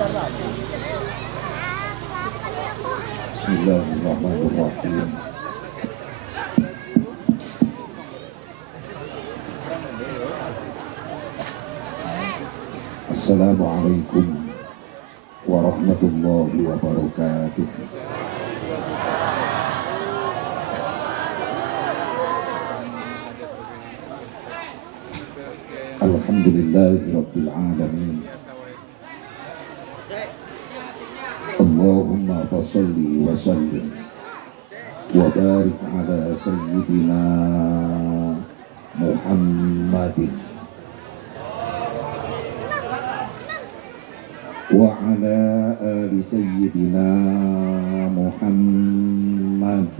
Bismillahirrahmanirrahim. Assalamualaikum warahmatullahi wabarakatuh. Alhamdulillahirabbil alamin. Allahumma shalli wa sallim wa barik ala sayyidina Muhammadin wa ala ali sayyidina Muhammad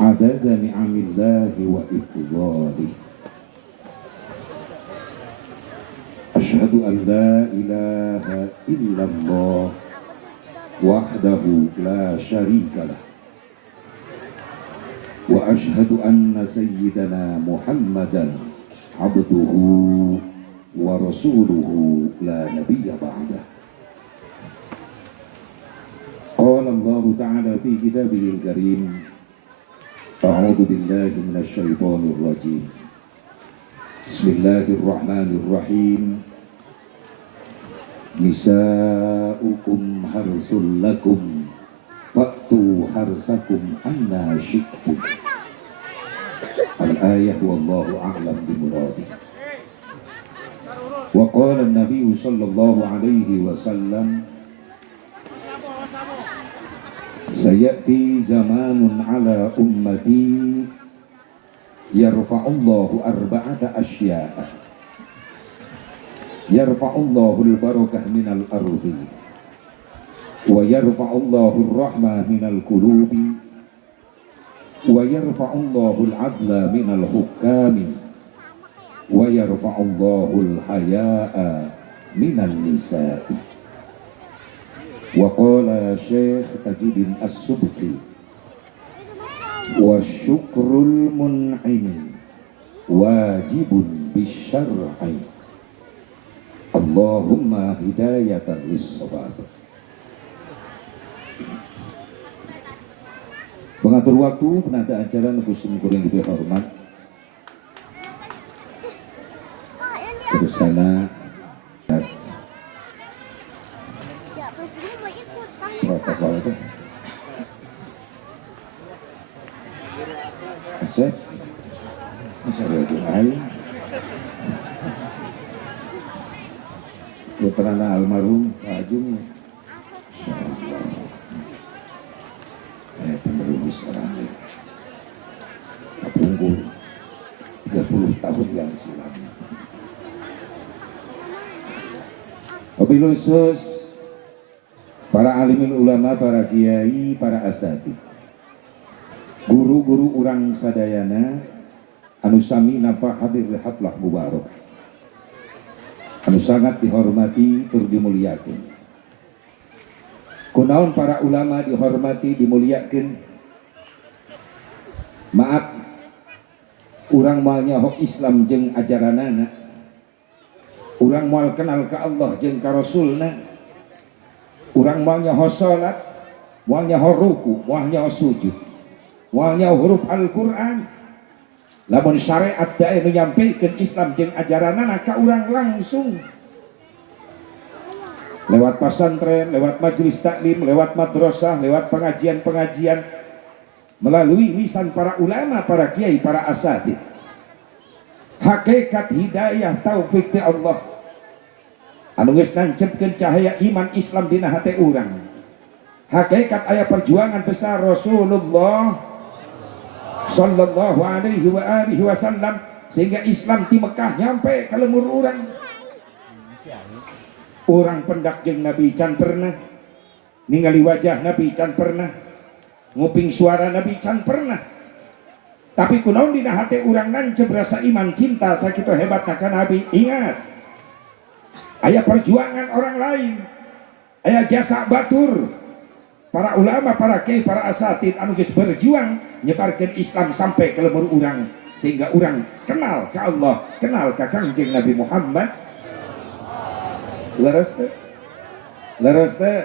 adada ni'amillahi wa ifdalihi. Asyhadu an la ilaha illallah wahdahu la syarikalah wa asyhadu anna sayyidana Muhammadan abduhu wa rasuluhu la nabiyya ba'dah. Qala Allah ta'ala fi kitabihil karim, a'udzu billahi minasy syaithanir rajim. Bismillahirrahmanirrahim. Nisa'ukum harsul lakum fa'tu harsakum anna syi'tum. Al-ayah wallahu a'lam bimuradih. Wa qala an-nabiy sallallahu alaihi wasallam, sayati zamanun ala ummati yarfa'ullahu arba'ata asya'a. Yarfa'ullahu al-barakah minal ardi wa yarfa'ullahu ar-rahmah minal qulubi wa yarfa'ullahu al-'adla minal hukami wa yarfa'ullahu al-haya'a minal nisa'i. Wa qala Syekh Tajuddin As-Subki, wa syukrul mun'im wajibun bisyar'i. Allahumma hidayatan lis-shawab. Pengatur waktu, penanda acara Nukusun Kuring lebih hormat, terus sana protokol itu Asep Asyaratul putrana almarhum Pak Ajung, penerus sekarang Kapungkur 30 tahun yang silam. Wabil khusus para alimin ulama, para kiai, para asatidz, guru-guru urang sadayana anu sami napa hadir haflah mubarak, anu sangat dihormati tur dimuliakeun. Kunaon para ulama dihormati dimuliakeun? Maaf, urang moal nyaho Islam jeung ajaranana, urang moal kenal ka Allah jeung ka Rasulna, urang moal nyaho salat, moal nyaho ruku, moal nyaho sujud, moal nyaho huruf Al-Qur'an. Lamun syariat dae menyampaikan Islam jeung ajaranana ka urang langsung lewat pesantren, lewat majelis taklim, lewat madrasah, lewat pengajian-pengajian, melalui lisan para ulama, para kiai, para asatidz. Hakikat hidayah taufik ti Allah anu geus nancepkeun cahaya iman Islam dina hate urang. Hakikat aya perjuangan besar Rasulullah sallallahu alaihi wa alihi wasallam sehingga Islam di Mekah nyampe ka lemur urang. Urang pendak jeung Nabi can pernah ningali wajah Nabi, can pernah nguping suara Nabi, can pernah. Tapi kunaon dina hate urang nancep rasa iman cinta sakitu hebatna ka Nabi. Ingat, aya perjuangan orang lain, aya jasa batur para ulama, para kiai, para asatidz anu geus berjuang nyebarkeun Islam sampai ke lemur urang. sehingga orang kenal ke Allah, kenal ke Kangjeng Nabi Muhammad. Leres teh, leres teh.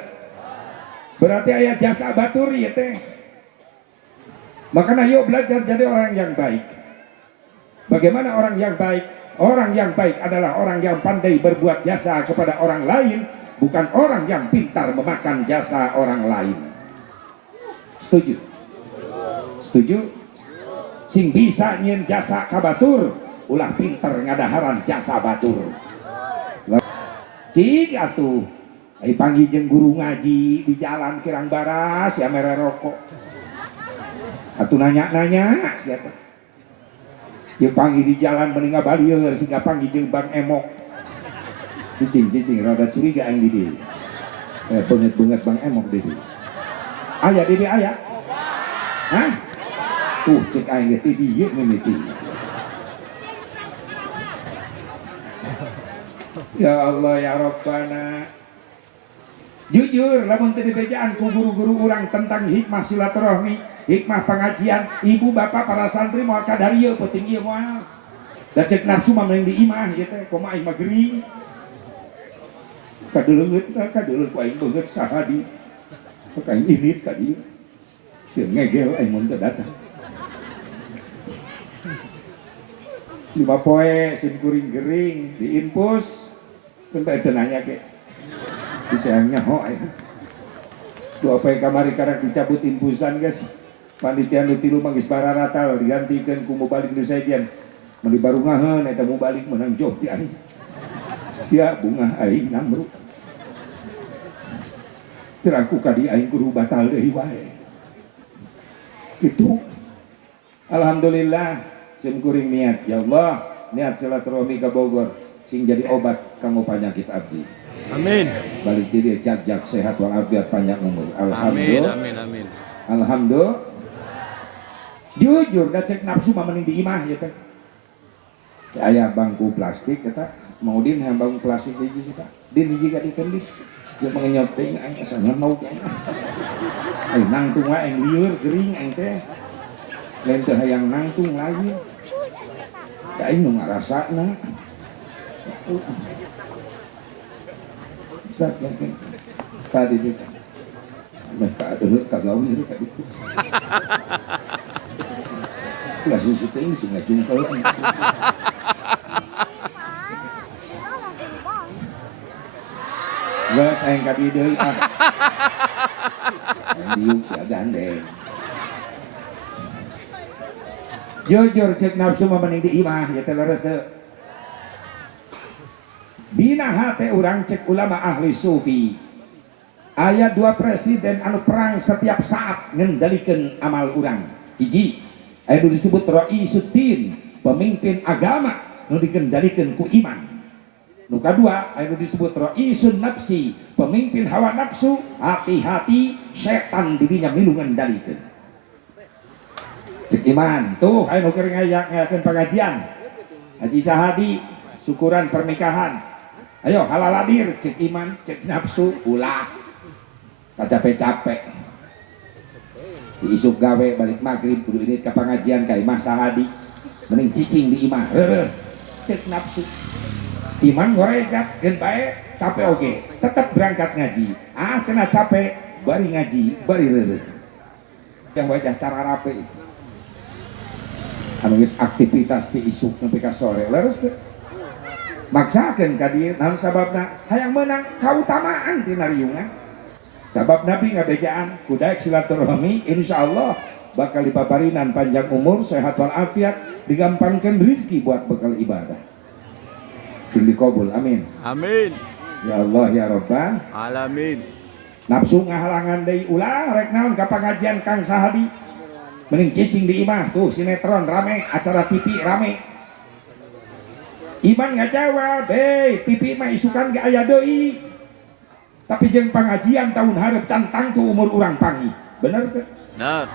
Berarti aya jasa batur ya teh. Makanya yuk belajar jadi orang yang baik. Bagaimana orang yang baik? Orang yang baik adalah orang yang pandai berbuat jasa kepada orang lain, bukan orang yang pintar memakan jasa orang lain. Setuju? Setuju? Sing bisa nyin jasa ka batur, ulah pinter ngadaharan jasa batur. Cik atuh, panggil jeung guru ngaji di jalan kirang baras ya mere rokok. Atuh nanya-nanya siapa? Dia panggil di jalan meninggal balieur sehingga panggil jeung Bang Emok. Cicing rada curiga yang di dieu. Banget Bang Emok di dieu. Aya di dieu aya? Hah? Tuh cek aing teh dieu mimiti. Ya Allah ya Rabbana. Jujur lamun teu dibejaan ku guru-guru urang tentang hikmah silaturahmi, hikmah pengajian, ibu bapak para santri moal kadarieu penting ieu moal. Da cek nafsu mah mending diimah ieu teh kumaha aing mah gering. Kadeuleut ku aing beungeut saha di. Ka aing irit ka dieu. Sieun ngegel aing mun teu datang. 5 poe sim kuring gering diinpus sampai teu nanya ke. Disayangnya ho aya. Dua poe kamari karek dicabut infusan guys. Panitia nu 3 mah geus bararatal digantikeun ku mubalik nu sajian. Mun dibarungaheun eta mubalik menang job ti aing. Sia bunga aing namruk. Teraku ka di aing kudu batal deui wae. Itu alhamdulillah sim kuring niat ya Allah niat silaturahmi ka Bogor sing jadi obat kanggo penyakit abdi. Amin. Balik diri jak sehat walafiat panjang umur. Alhamdulillah. Amin. Alhamdulillah. Jujur da cek nafsu mah mending diimah ya teh. Aya bangku plastik eta mau din bangku plastik hiji kita. Din hiji ka dikeun dia mengenyot teh aing asa nyeunau aing. Ai nangtung wae aing lieur gering aing teh. Lain teh hayang nangtung lagi. Da aing nu ngarasana. Zat yakin tadi dia mereka ada kagawi ini kak itu lah susu teh ini sih ngajungkel gak sayang kak dia deh yang diuk si agandeng jujur cek nafsu mah mending diimah ya teleres bina hati orang cek ulama ahli sufi aya 2 presiden anu perang setiap saat ngendalikeun amal urang. Hiji aya nu disebut Raisuddin pemimpin agama nu dikendalikeun ku iman. Nu kadua aya nu disebut Raisun nafsi pemimpin hawa nafsu, hati-hati setan dirinya milu ngendalikeun. Cek iman tuh aya nu keur ngayakeun pengajian Haji Sahadi syukuran pernikahan. Ayo halal hadir cek iman cek nafsu ulah capek-capek diisuk gawe balik maghrib kudu ini ke pengajian ka Imah Sahadi mending cicing di imah cek nafsu iman ngoregat gen bae capek oge tetap berangkat ngaji cenah capek bari ngaji bari reureuh yang wajah cara rapi anu geus aktivitas di isuk nepi ka sore leres teh maksakeun ka dieu naon sababna hayang meunang kautamaan tina riungan. Sabab Nabi ngabejaan kudaek silaturahmi insyaallah bakal dipaparinan panjang umur sehat walafiat digampangkan rezeki buat bekal ibadah. Sing dikabul amin. Amin. Ya Allah ya Rabbal alamin. Nafsu ngahalangan deui ulah rek naon ka pangajian Kang Sahadi. Mending cicing di imah tuh sinetron rame, acara TV rame. Iman ngajawab, TV mah isukan ge aya deui. Tapi jeung pengajian tahun hareup cantang tuh umur urang panggih. Bener teh? Bener.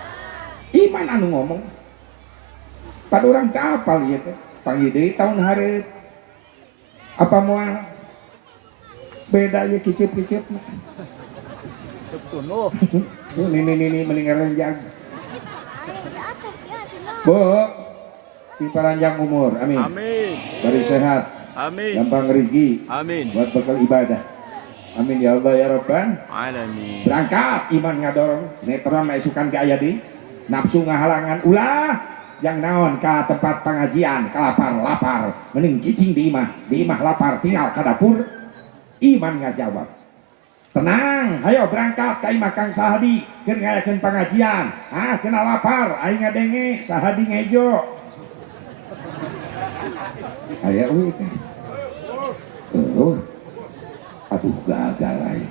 Iman anu ngomong. Pada urang teh apal ieu teh. Panggih deui tahun hareup. Apa moal beda ieu kicip-kicip mah. Tunuh. Ini mending renjang. Bu, panjang umur, amin. Amin. Bari sehat, Amin. gampang rezeki, Amin. buat bekal ibadah. Amin ya Allah ya Rabbal Alamin. Berangkat iman ngadorong sinetron maisukan ke aya di nafsu ngahalangan ulah yang naon ka tempat pengajian lapar mending cicing di imah lapar tinggal ke dapur iman ngajawab tenang ayo berangkat ka imah Kang Sahadi keur ngayakeun pengajian cenah lapar aing ngadenge Sahadi ngejo aya euy teh aduh gagal aja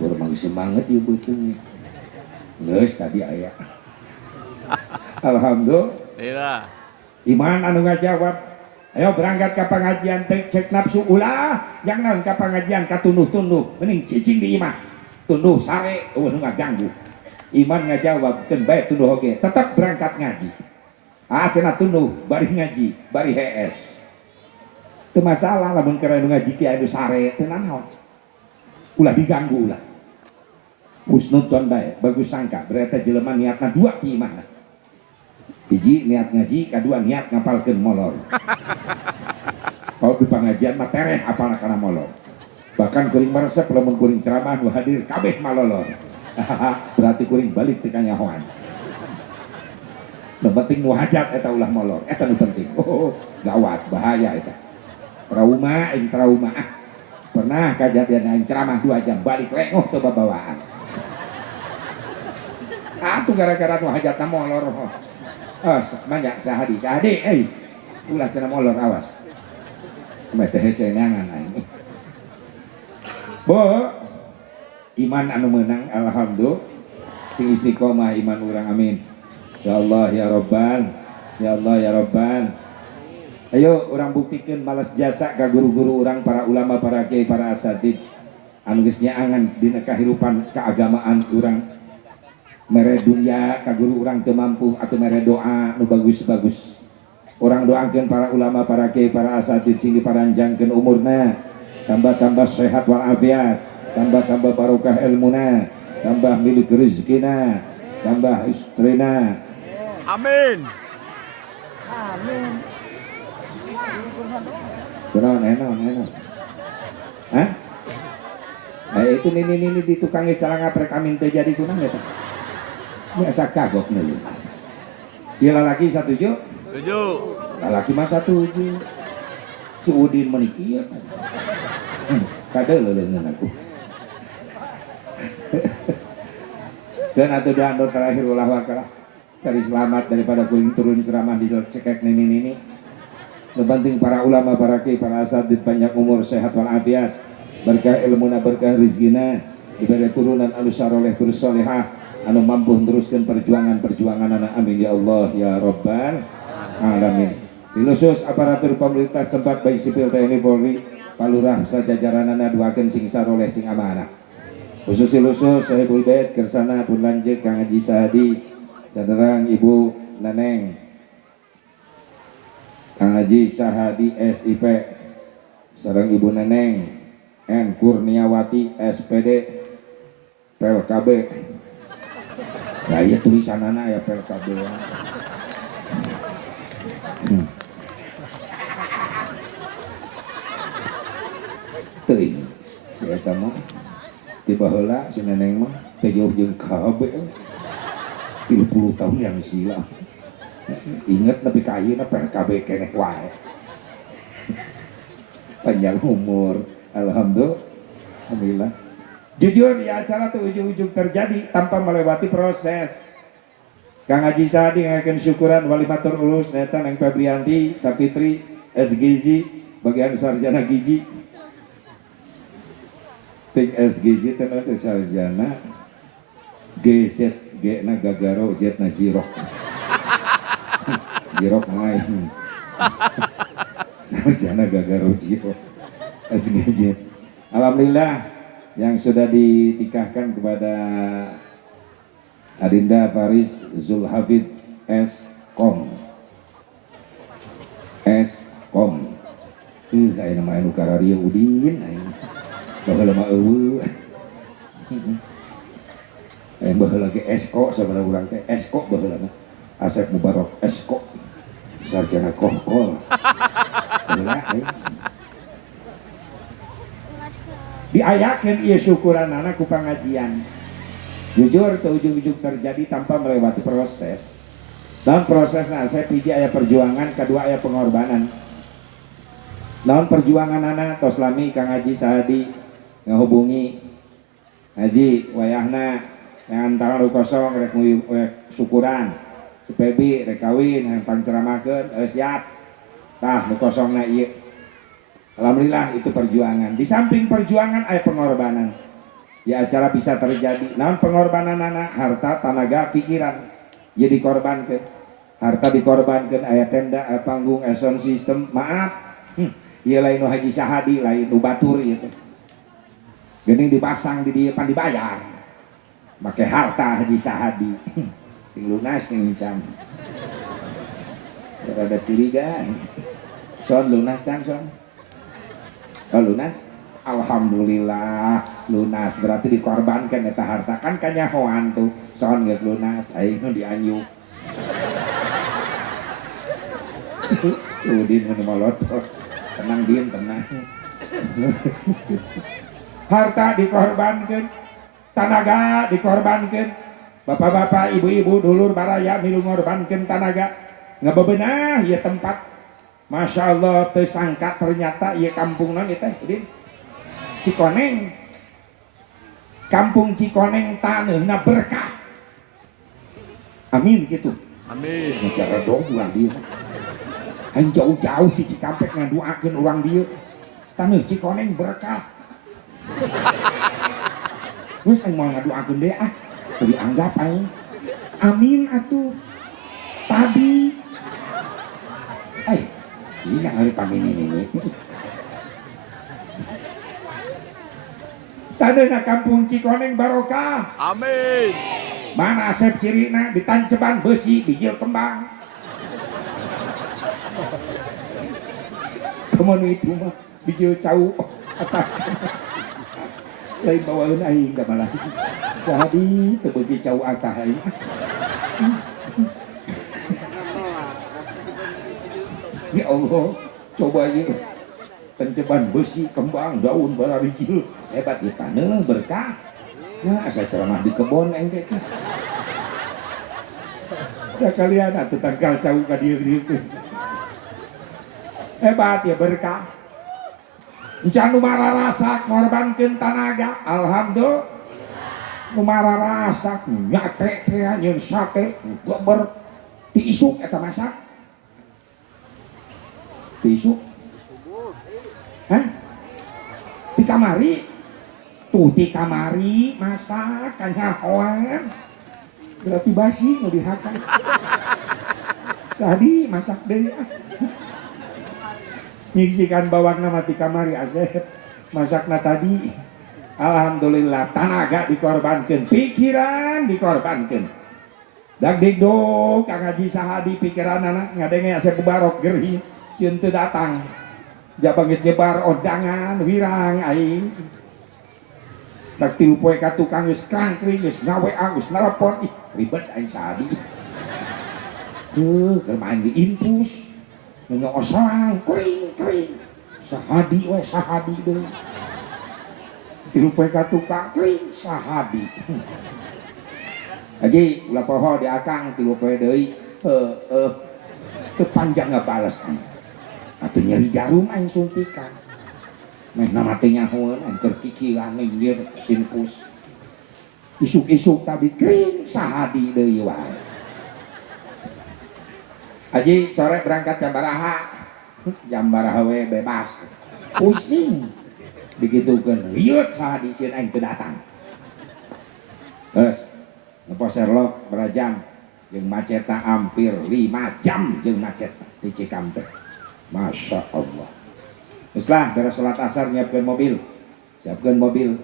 baru manggil semangat ya betul geus tadi aya alhamdulillah iman anu ngajawab ayo berangkat ke pengajian cek nafsu ulah yang naon ke pengajian ka tunduh mending cicing di imah tunduh sare nu ngaganggu iman ngajawab keun bae tunduh oge tetep berangkat ngaji cenah tunduh bari ngaji bari HS itu masalah lamun keren ngaji ki anu sare teu naon ulah diganggu ulah husnudzon bae bagus sangka berarti jelema niatna dua di imahna hiji niat ngaji kadua niat ngapalkeun molor kalau di pengajian mah tereh apalna kana molor bahkan kuring meresep lamun kuring ceramah nu hadir kabeh malolor berarti kuring balik teu kanyahoan nu penting nu hajat eta ulah molor eta nu penting gawat bahaya eta trauma pernah kejadian aing ceramah 2 jam balik lengoh teu babawaan atuh gara-gara nu hajatna molor banyak Sahadi ulah cenah molor awas mah teh hese neangan aing bo iman anu meunang alhamdulillah sing istiqomah iman urang amin ya Allah ya Rabbal ya Allah ya Rabbal. Ayo orang buktikan malas jasa ke guru-guru orang para ulama para kiai para asatid anu geus nyaangan dina kahirupan keagamaan orang mere dunya ka guru orang teu mampu atau mere doa nu bagus-bagus orang doakeun para ulama para kiai para asatid sing diparanjangkeun umurna tambah-tambah sehat walafiat tambah-tambah barokah ilmuna tambah milik rezekina tambah istrina amin amin. Enon. Hah? Itu nini di tukang cara ngaprek amin teh jadi kunang eta. Biasa kagok nih. Dia laki setuju? Setuju. Laki mah setuju. Si Udin menikah. Kade leungeun aku. Dan atau doa terakhir ulah wakalah cari selamat daripada kuring turun ceramah di cekek nini. Penting para ulama, para kiai, para asatid banyak umur, sehat walafiat, berkah ilmuna, berkah rizkina, diberi turunan anu saroleh terus solehah, anu mampu teruskan perjuangan anak amin ya Allah ya Rabbal alamin. Dilusus aparatur pemerintah setempat baik sipil TNI Polri, Palurah sajajaranana duakeun sing saroleh sing amanah. Khusus Sahibul Bait kersana pun lanjut Kang Haji Sahadi, saderang Ibu Neneng Kang Haji Sahadi SIP sareng Ibu Neneng N Kurniawati SPD PLKB ya tulisanana ya PLKB ya. Teuing si eta mah tiba heula si Neneng mah teh jauh jeung KB 30 tahun yang silam inget lebih kaya na PLKB keneh wae panjang umur alhamdulillah jujur di acara tuh ujung-ujung terjadi tanpa melewati proses. Kang Haji Sahadi ngakeun syukuran walimatur ulus neta Neng Febrianti Sapitri SGZ bagian sarjana gizi tik SGZ teh sarjana GZ G na Gagaro Z na Jirok Jirok main sarjana Gagaro Jirok SGZ. Alhamdulillah yang sudah dinikahkan kepada Adinda Faris Zulhafid S.Com kayak nama anu kararia Udin baheula mah eueuh baheula ge Esko saudara urang teh Esko baheula mah Asep Mubarok Esko sarjana kohkol. Gila, diayakeun ieu syukuranana ku pangajian. Jujur teu ujug-ujug terjadi tanpa melewati proses. Dalam prosesna saya piji aya perjuangan, kedua aya pengorbanan. Dalam perjuangan anak tos lami Kang Haji Sahadi ngahubungi Haji wayahna yang antara kosong rek syukuran sepebi rek kawin yang panceramakeun siap tah nu kosongna ieu. Alhamdulillah itu perjuangan. Di samping perjuangan aya pengorbanan. Ya acara bisa terjadi. Naon pengorbanan anak? Harta, tenaga, pikiran. Ya dikorbankan. Harta dikorbankan. Aya tenda, aya panggung, aya sound system. Maaf. Ieu lain nu Haji Sahadi, lain nu batur ieu teh. Geuning dipasang di dieu pan dibayar. Make harta Haji Sahadi. Ting lunas ning cam. Rada curiga. Son lunas can son. Oh, lunas. Alhamdulillah lunas berarti dikorbankan eta harta kan kanyahoan tuh son geus lunas aing nu dianyuk. Udin mun malotot. Tenang Din, tenang. Harta dikorbankan, tenaga dikorbankan. Bapak-bapak, ibu-ibu, dulur baraya milu ngorbankan tenaga. Ngabebenah ieu tempat. Masya Allah tersangka ternyata ieu kampung non itu Din. Cikoneng. Kampung Cikoneng taneuhna berkah. Amin gitu. Amin. Negara dong urang dia. Aing jauh-jauh di Cikampek ngaduakeun urang dia. Taneuh Cikoneng berkah. Geus aing moal ngaduakeun deui ah. Teu dianggap aing. Amin atuh. Tadi. Ini hari pamini ini. Taneuhna kampung Cikoneng barokah. Amin. Mana asep cirina ditanceban besi bijil kembang. Kemun itu mah bijil cau atak. Lain bawaeun aing ka malah. Jadi teu beuki cau atah aing. Ya Allah, coba ieu tanceban besi kembang daun bararijil hebat ieu taneuh berkah. Nah, asa ceramah di kebon engke teh. Sakalian atuh tangkal cau ka dieu teh. Hebat ya berkah. Encan nu mararasa ngorbankeun tanaga, alhamdulillah. Nu mararasa nyate teh nyeun sate gober ti isuk eta masak. Ti isuk. Hah? Di kamari. Tuh di kamari masak kanyahoan. Berarti basi nu dihakan. Tadi masak deui. Nyiksikan bawangna mati kamari asep masakna tadi. Alhamdulillah tenaga dikorbankeun, pikiran dikorbankeun. Dak digdog Kang Haji Sahadi pikiranna ngadenge asep barok gerhi sieun teu datang. Jabang geus nyebar odangan wirang aing. Dak 3 poe ka tukang geus krangkring geus ngaweang geus narapon ih ribet aing Sahadi. Keur main di infus. Nyoos lang kring Sahadi we Sahadi deui. 3 poe ka tukang kring Sahadi. Haji ulah poho di akang 3 poe deui. Teu panjang ngabales. Atuh nyeri jarum aing suntikan. Meh nama teh nyahoeun aing keur kikilan ning dieu infus. Isuk-isuk tadi kring Sahadi deui wae. Haji sore berangkat jam baraha. Jam baraha we bebas. Pusing. Digitukeun riut Sahadi sieun aing teu datang. Geus ngeposer Sherlock berajam jeung macetna hampir 5 jam jeung macet di Cikampek. Masya Allah. Geus lah beres salat asar nyiapkeun mobil. Siapkeun mobil.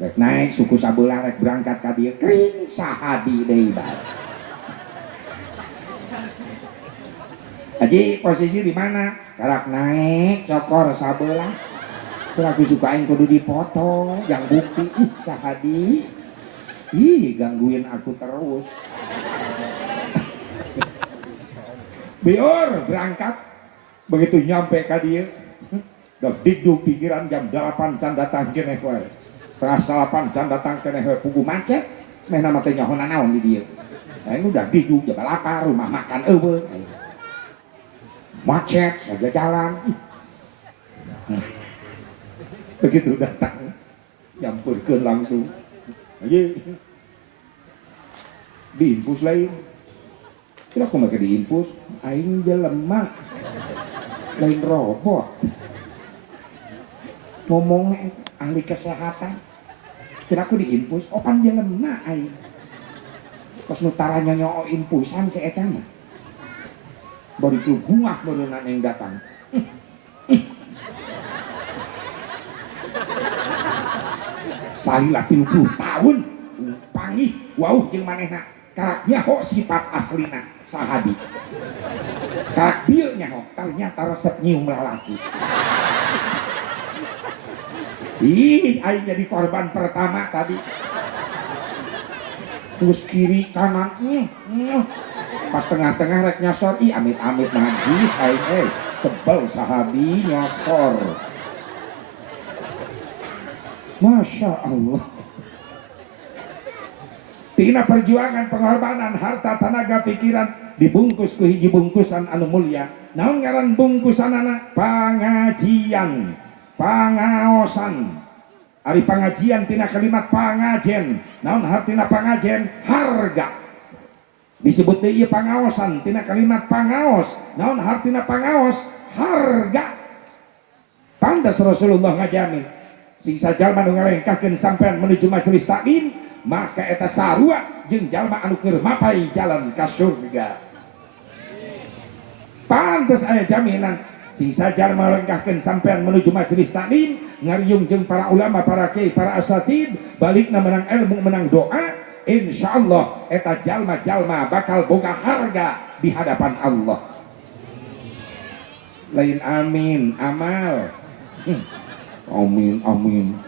Rek naik suku sabelah rek berangkat ka dieu kring Sahadi deui bae. Haji posisi di mana? Karak naik cokor sabelah. Terus aku sukain kudu dipoto, yang bukti ih Sahadi. Ih gangguin aku terus. biar berangkat begitu nyampe ka dieu dah digdug pikiran jam 8 can datang keneh we setengah 8 can datang keneh we pugu macet meh nama teh nyaho naon di dieu aing udah digdug jam 8 rumah makan eueuh macet saja jalan begitu datang nyamperkeun langsung aja diinfus lain kira aku make diinfus aing jelema lain robot ngomong ahli kesehatan kira aku diinfus opan jelema aing pas nutaranya nyoo infusan si eta mah baru itu bungah berenang yang datang salila 30 tahun pangih wauh jeung manehna karaknya ho sifat aslina sahabi karak dieu nyaho ternyata resep nyium lalaki ih aing jadi korban pertama tadi terus kiri kanan pas tengah-tengah rek nyasor ih amit-amit najis aing sebel sahabi nyasor Masya Allah tina perjuangan pengorbanan harta tenaga pikiran dibungkus ku hiji bungkusan anu mulia naon ngaran bungkusan anak pangajian pangaosan ari pangajian tina kalimat pangajen naon hartina pangajen harga disebut ieu pangaosan tina kalimat pangaos naon hartina pangaos harga pantes Rasulullah ngajamin sing sajalma nu ngalengkahkeun sampean menuju majelis taklim maka eta sarua jeung jalma anu keur mapai jalan ka surga pantes aya jaminan sing sajalma ngalengkahkeun sampean menuju majelis taklim ngariung jeung para ulama para kiai para asatid balikna menang ilmu menang doa insyaallah eta jalma-jalma bakal boga harga di hadapan Allah lain amin amal amin amin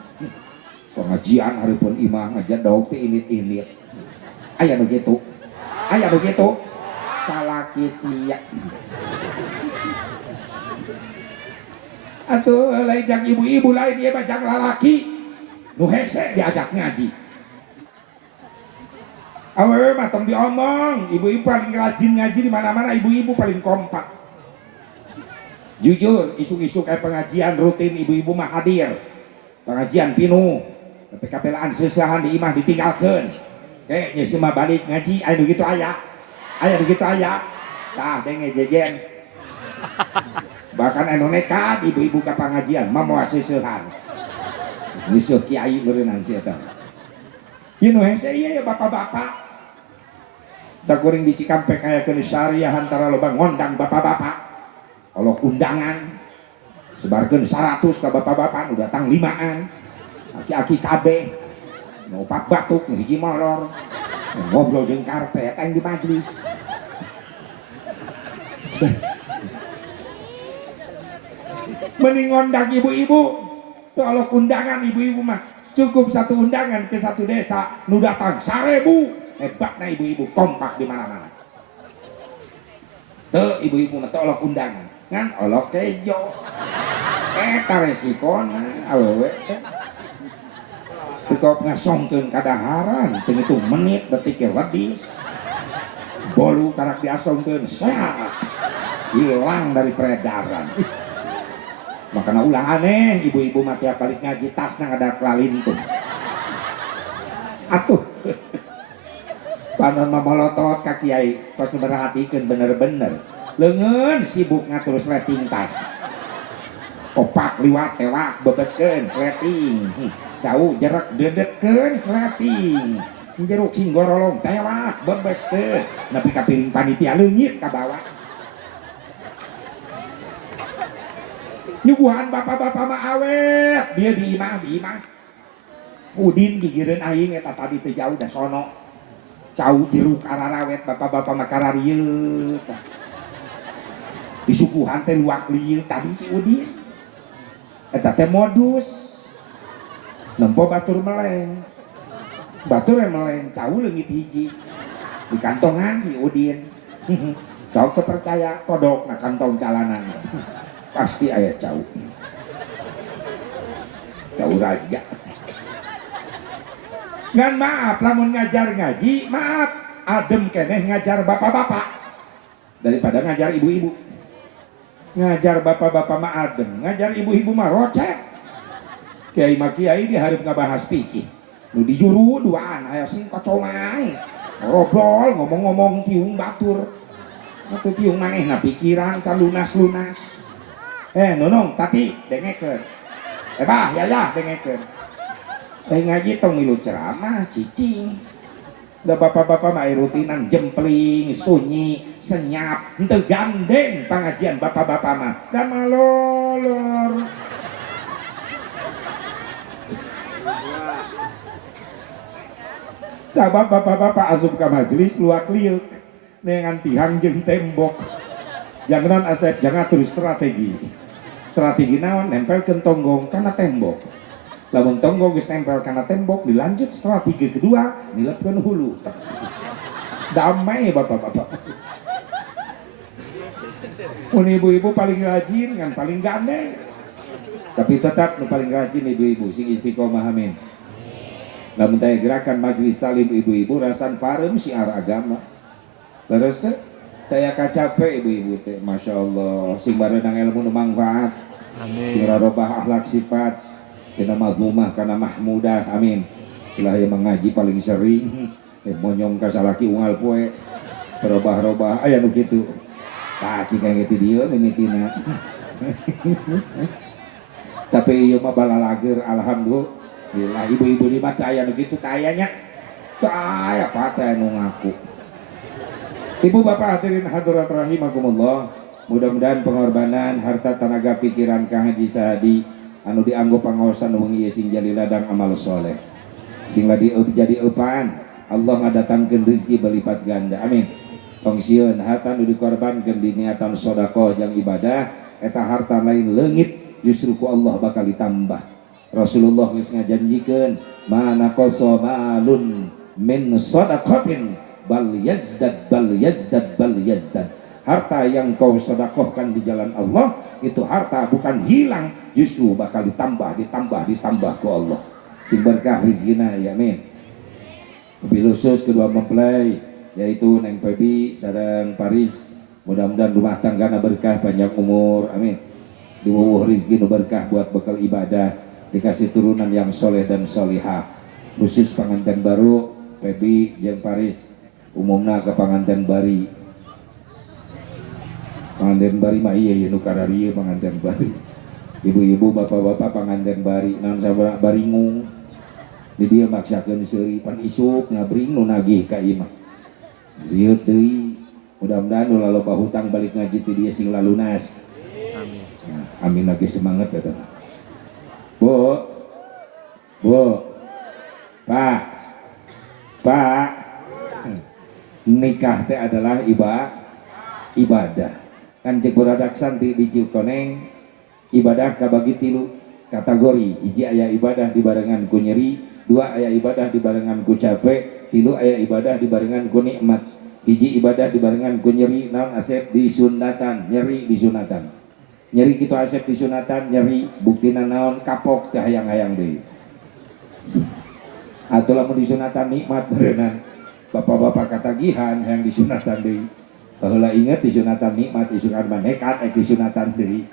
pengajian hareupeun imah ngajar daog teh init-init aya nu kitu salaki sia atuh lain jang ibu-ibu lain ieu mah jang lalaki nu hese diajak ngaji awewe mah tong diomong ibu-ibu paling rajin ngaji di mana-mana ibu-ibu paling kompak jujur isuk-isuk kayak pengajian rutin ibu-ibu mah hadir pengajian pinu tapi kapelaan sesahan di imah ditinggalkan kayaknya semua balik ngaji aya begitu aya tah denge jejen bahkan anu nekat ibu-ibu ke pengajian mamoa sesahan geus kiai beureunan si eta ieu nu hese ieu bapak-bapak da kuring di Cikampek aya keun syariah antara loba ngondang bapak-bapak Allah undangan sebarkeun 100 ka bapak-bapak nu datang 5an aki-aki kabeh nu 4 batuk nu hiji molor ngobrol jeung karpet yang di majlis mending ngondang ibu-ibu tuh Allah undangan ibu-ibu mah cukup satu undangan ke satu desa nu datang 1000 hebatna ibu-ibu kompak di mana-mana tuh ibu-ibu mah tuh Allah undangan ngan olok kejo eta resikona awewe tukop ngasongkeun kadaharan teu menit detik wedis bolu karak diasongkeun sehat hilang dari peredaran makanya ulah aneh ibu-ibu mah tiap balik ngaji tasna ada kelalintun atuh panon mamolotot ka kiai tos merhatikeun bener-bener leungeun sibuk ngatur sleting tas opak liwat tewak bebeskeun sleting jauh jerak dedetkeun sleting jeruk singgorolong tewak bebeskeun nepi ka piring panitia leungit ka bawah nyuguhan bapak-bapak mah awet dia di imah udin gigireun aing eta tadi teh jauh da sono cau jeruk ararawet bapak-bapak mah kararieu disuguhan teh luak lieu tadi si udin eta teh modus nempo batur meleng cau leungit hiji di kantongan di udin Kau kepercaya kodok na kantong calanan pasti aya cau raja. Ngan maaf lamun ngajar ngaji, maaf adem keneh ngajar bapak-bapak daripada ngajar ibu-ibu. Ngajar bapak-bapak mah adem, ngajar ibu-ibu mah rocek. Kiai mah kiai dihareup ngabahas fikih. Nu di juru duaan aya sing kocomang. Ngobrol ngomong-ngomong tiung batur. Atuh tiung manehna pikiran can lunas-lunas. Nonong tapi dengekeun. Bah ya dengekeun. Ngaji tong milu ceramah cicing. Da bapak-bapak mah rutinan jempling, sunyi, senyap, henteu gandeng pangajian bapak-bapak mah. Da malolor. Sabab bapak-bapak asup ka majelis luak liuk nengan tihang jeung tembok. Jangan asep jangan terus strategi. Strategi naon nempelkeun tonggong kana tembok. Lamun tonggong geus nempel kana tembok dilanjut strategi kedua nilepkeun hulu. Damai bapak-bapak. Mun ibu-ibu paling rajin kan paling gandeng. Tapi tetap nu paling rajin ibu-ibu sing istiqomah amin. Lamun teh gerakan majelis talim ibu-ibu rasan pareum siar agama. Leres teh taya kacape ibu-ibu teh masyaallah sing bareudang ilmu nu manfaat. Amin. Sing rarobah akhlak sifat tina mazmumah kana mahmudah amin. Ulah yang mengaji paling sering monyong ka salaki unggal poe robah-robah aya nu kitu. Tah cing kitu dieu mimitina. Tapi ieu mah balalager alhamdulillah ibu-ibu di mah aya nu kitu tayanya. Tah aya pateh nu ngaku. Ibu bapak hadirin hadirat rahimakumullah. Mudah-mudahan pengorbanan harta tenaga pikiran Kang Haji Sahadi anu dianggo pangaosan wengi sing jadi ladang amal soleh sing jadi eupan Allah ngadatangkeun rezeki berlipat ganda amin. Pangsieun harta nu dikorbankeun di niatan sedekah jeung ibadah eta harta lain leungit justru ku Allah bakal ditambah. Rasulullah geus ngajanjikeun manaqasa malun min shadaqatin bal yazdad bal yazdad bal yazdad. Harta yang kau sedekahkan di jalan Allah itu harta bukan hilang, justru bakal ditambah ku Allah. Sing berkah rezekina ya amin. Lebih khusus kedua mempelai yaitu Neng Pebi sareng Paris. Mudah-mudahan rumah tanggana berkah panjang umur amin. Diwuwuh rezeki nu berkah buat bekal ibadah, dikasih turunan yang soleh dan solihah. Khusus pengantin baru Pebi jeung Paris umumna ke pengantin bari. Panganten bari mah iya nu kararieu panganten bari. Ibu-ibu bapak-bapak panganten bari naon sabaraha baringung. Di dieu maksakeun seuri pan isuk ngabring nu nagih ka ieu mah. Rieu deui. Mudah-mudahan ulah loba hutang balik ngaji ti dieu sing lalunas. Amin. Nah, amin lagi semangat eta. Bu. Pak. Nikah teh adalah ibadah. Kan cek beradak santi di Cikoneng ibadah kabagi 3 kategori. Hiji aya ibadah dibarengan ku nyeri, 2 aya ibadah dibarengan ku capek, 3 aya ibadah dibarengan ku nikmat. Hiji ibadah dibarengan ku nyeri naon asep disunatan, nyeri disunatan. Nyeri kitu asep disunatan, nyeri buktina naon kapok teh hayang-hayang deui. Atuh lamun disunatan nikmat berenang. Bapak-bapak katagihan yang disunatan deui. Baheula inget disunatan nikmat isukan nekat disunatan deui.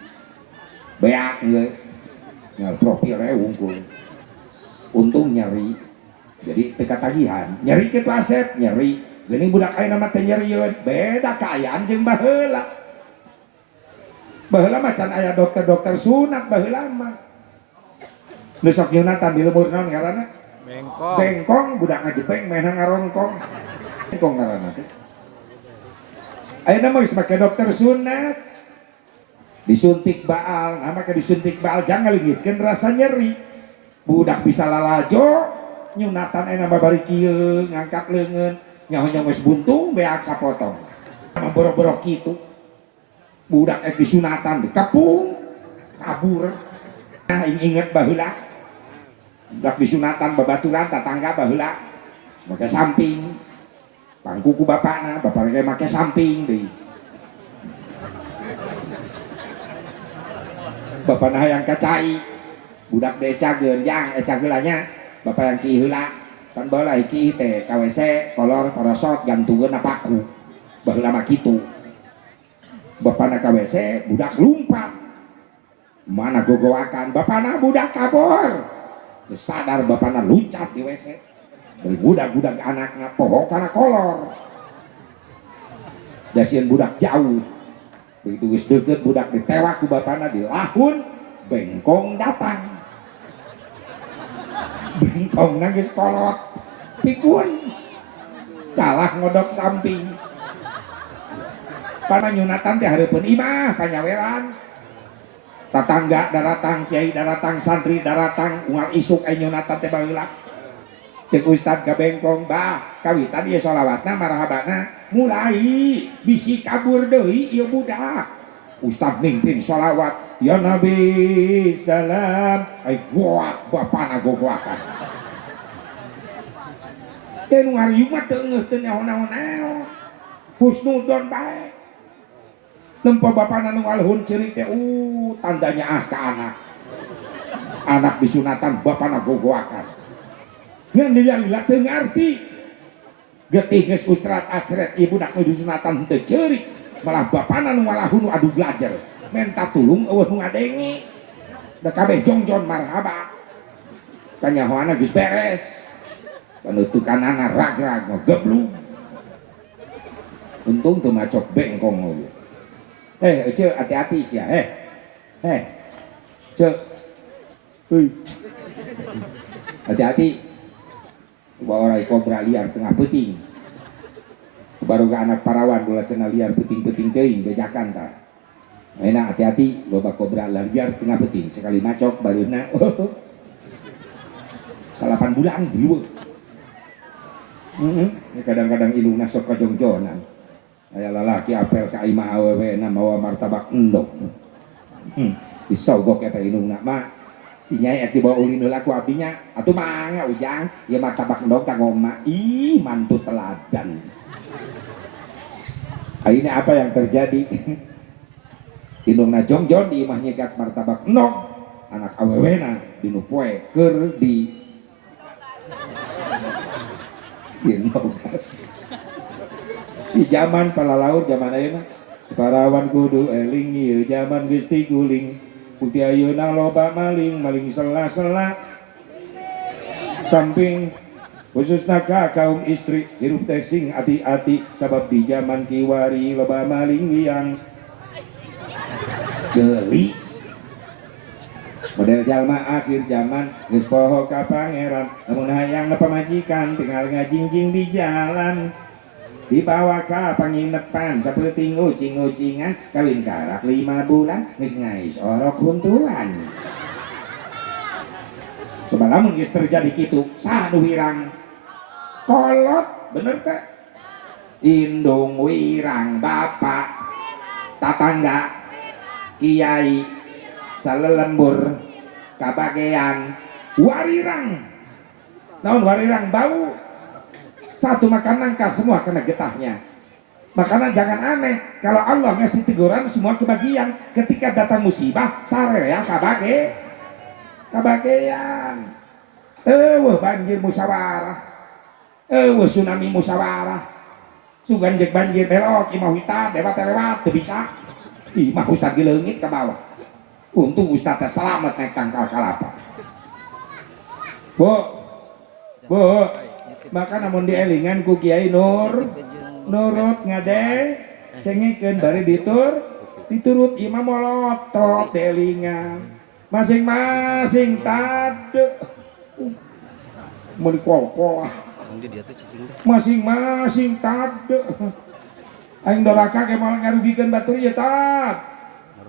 Beak geus. Ngal profil wungkul. Untung nyeri. Jadi teu katagihan. Nyeri kitu asep, nyeri. Geuning budak ayeuna mah teh nyerieun. Beda kaayaan jeung baheula. Baheula mah can aya dokter-dokter sunat baheula mah. Nu sok nyunatan di leumbur naon ngaranna? Bengkong. Bengkong budak ngajepeng meh ngarongkong. Bengkong ngaranna teh. Ayeuna mah geus make dokter sunat. Disuntik baal, nah maka disuntik baal jangan leungitkeun rasa nyeri. Budak bisa lalajo, nyunatan ayeuna mah bari kieu ngangkat leungeun, nyaho-nyaho geus buntung beak sapotong. Boro-boro kitu. Budak disunatan dikepung kabur. Nah inget baheula. Budak disunatan babaturan tetangga baheula. Make samping. Pangkuku bapakna, bapakna make samping deui. bapak nah yang kacai budak decageun yang ecageulanya bapak yang ki heula kan balai ki teh KWC kolor parasot gantungeun paku baheula mah kitu bapana KWC budak lumpat mana gogoakan bapana budak kabur terus sadar bapana luncat di WC dari budak-budak anaknya poho karena kolor dasieun budak jauh begitu geus deukeut budak ditewak ku bapana dilahun bengkong datang bengkong nangis kolot pikun salah ngodok samping pananyunatan teh hareupeun imah panyaweran tatangga daratang kiai daratang santri daratang unggal isuk nyunatan teh baheula cek ustad ka bengkong bah kawitan ieu sholawatna marhabana mulai bisi kabur deui ieu budak ustad mimpin sholawat ya nabi salam ai goak bapana gogoakan teh nu ngariung mah teu ngeuh teu naon-naon husnudon bae nempo bapana nu alhun ceurik teh tandanya ah ka anak disunatan bapana gogoakan ngan lila teu ngarti getih geus ustad acret ieu budak nu disunatan teu ceurik malah bapana nu ngalahun adu belajar minta tulung eueuh nu ngadenge da kabeh jongjon marhaba kanyahoana geus beres panutukanana ragrag geblung untung teu macok bengkong we ece hati-hati sia ce hati-hati bawa orang kobra liar tengah peting baru ke anak parawan bola cena liar peting-peting teuing bejakan ta enak hati-hati loba kobra liar tengah peting sekali macok baruna salapan bulan dulu kadang-kadang ilungna sok kajongjonan aya lalaki apel ka imah awewe na mawa martabak endog disogok eta ilungna mah si nyai ek dibawa ulin heula ku abdinya atuh mangga ujang ieu martabak endog ka ngoma ih mantu teladan ini apa yang terjadi ilungna jongjon di imah nyegat martabak endog anak awewena dinu poe keur di di zaman palalaur zaman ayeuna parawan kudu eling ieu zaman geus tiguling putih ayeuna loba maling sela-sela samping khususna ka kaum istri hirup teh sing hati-hati sabab di zaman kiwari loba maling yang jeli model jalma akhir zaman geus poho ka pangeran lamun hayang pamajikan tinggal ngajingjing di jalan dibawa ka panginepan saperting ucing-ucingan kawin karak 5 bulan geus ngais orok huntuan coba lamun geus terjadi kitu sanu wirang kolot bener teh indung wirang bapak tatangga kiai salelembur kabagean warirang naon warirang bau satu makanan kah semua kena getahnya makanan jangan aneh kalau Allah ngasih teguran semua kebagian ketika datang musibah sare ya kabagean banjir musyawarah tsunami musyawarah sugan jek banjir belok imah ustad lewat teu bisa imah ustad di leungit ke bawah untung ustad selamat naik tangkal kalapa bu maka namun dielingan ku Kiai nurut ngade cengikeun bari diturut imam molotot dielingan masing-masing tade mun kolkol masing-masing tade aing doraka ge moal ngarugikeun batur ieu tat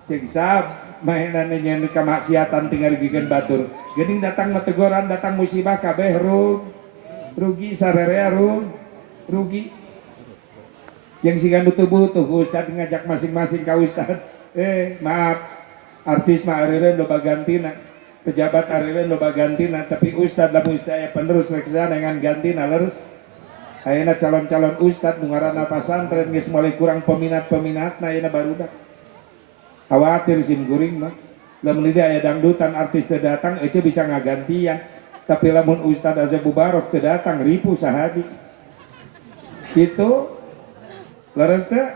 cek sab mainan nyen kamaksiatan tinggal ngarugikeun batur geuning datang teguran datang musibah kabeh rugi sararea rugi yang si gandu tubuh tuh ustad ngajak masing-masing ka ustad maaf artis mah arireun loba gantina pejabat arireun loba gantina tapi ustad lamun ustad penerus reksa dengan gantina leres ayeuna calon-calon ustad nu ngaranna pasantren geus mulai kurang peminat-peminatna ayeuna barudak khawatir sim guring mah Lamun dia aya dangdutan artis teu datang ece bisa ngagantian. Tapi lamun Ustaz Azab Mubarak teu datang ripu sahadi. Gitu. Leres teh.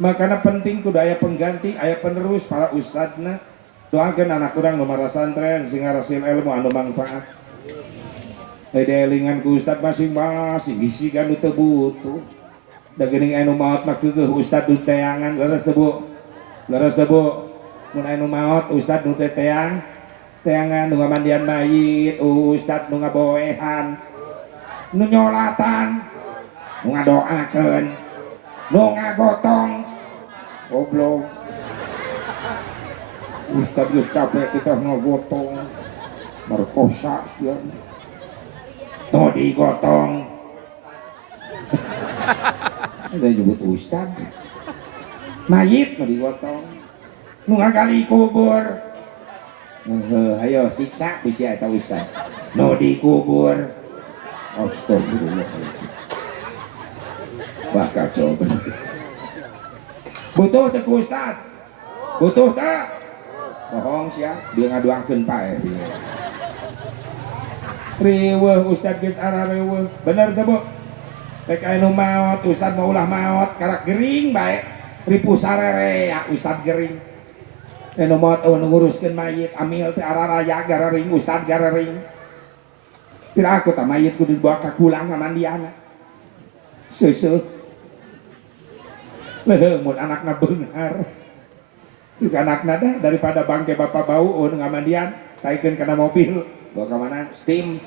Makana penting kudu aya pengganti, aya penerus para ustadna. Doakeun anak urang nu marasantren sing ngarasil ilmu anu manfaat. Edelingan ku ustad masing-masing bisi kan teu butuh. Da geuning anu maot mah keukeuh ustad nu teangan leres teu Bu? Leres teu Bu? Mun anu maot ustad nu teu teangan nu ngamandian mayit, ustad nu ngaboehan, nu nyolatan, nu ngadoakeun, nu ngagotong. Goblok. Ustad geus capek kita ngagotong. Merkosa sia. Tuh digotong. Ada nyebut ustad. Mayit nu digotong. Nu ngagali kubur. Ayo siksa bisi eta ustad. Nu dikubur. Astagfirullahaladzim. Wah kacau bener. Butuh teh ku ustad. Butuh teh. Bohong sia, dia ngaduangkeun pae dia. Riweuh ustad geus ara riweuh. Bener teh Bu? Rek anu maot, ustad mau ulah maot, karak gering bae. Ripu sarere ya ustad gering. Anu maot anu nguruskeun mayit, amil teh araraya gararing ustad gararing. Tira aku tah mayit kudu dibawa ka kulang ngamandiana. Seuseuh. Leuh mun anakna beunghar. Juga anakna dah daripada bangke bapak bau ngamandian, taikeun kana mobil. Bawa ke mana? Steam.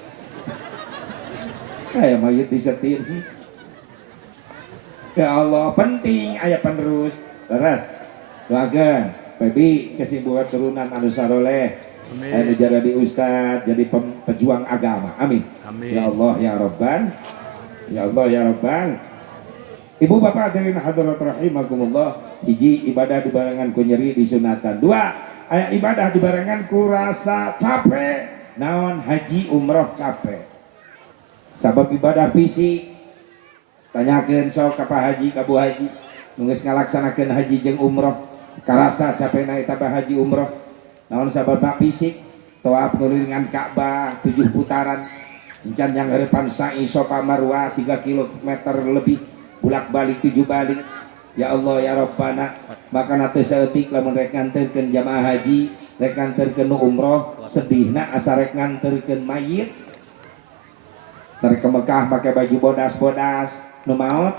Kayak mayit di steam. Ya Allah, penting aya penerus. Leres. Doakeun Pebi kesimpulan turunan anu saroleh. Anu jadi ustad, jadi pejuang agama. Amin. Amin. Ya Allah ya Rabban. Ya Allah ya Rabban. Ibu bapak hadirin hadirat rahimakumullah. Hiji ibadah dibarengan ku nyeri disunatan. Dua aya ibadah dibarengan ku rasa capek. Naon haji umroh capek. Sabab ibadah fisik. Tanyakeun sok ka Pak Haji ka Bu Haji. Nu geus ngalaksanakeun haji jeung umroh. Karasa capekna eta haji umroh. Naon sababna fisik. Tawaf ngelilingan Ka'bah 7 putaran. Encan yang harapan sa'i Safa Marwah 3 km lebih. Bulak-balik 7 balik. Ya Allah ya Rabbana, maka teu saeutik lamun rek nganterkeun jamaah haji, rek nganterkeun umroh, sedihna asa rek nganterkeun mayit. Rek ke Mekah make baju bodas-bodas, nu maot.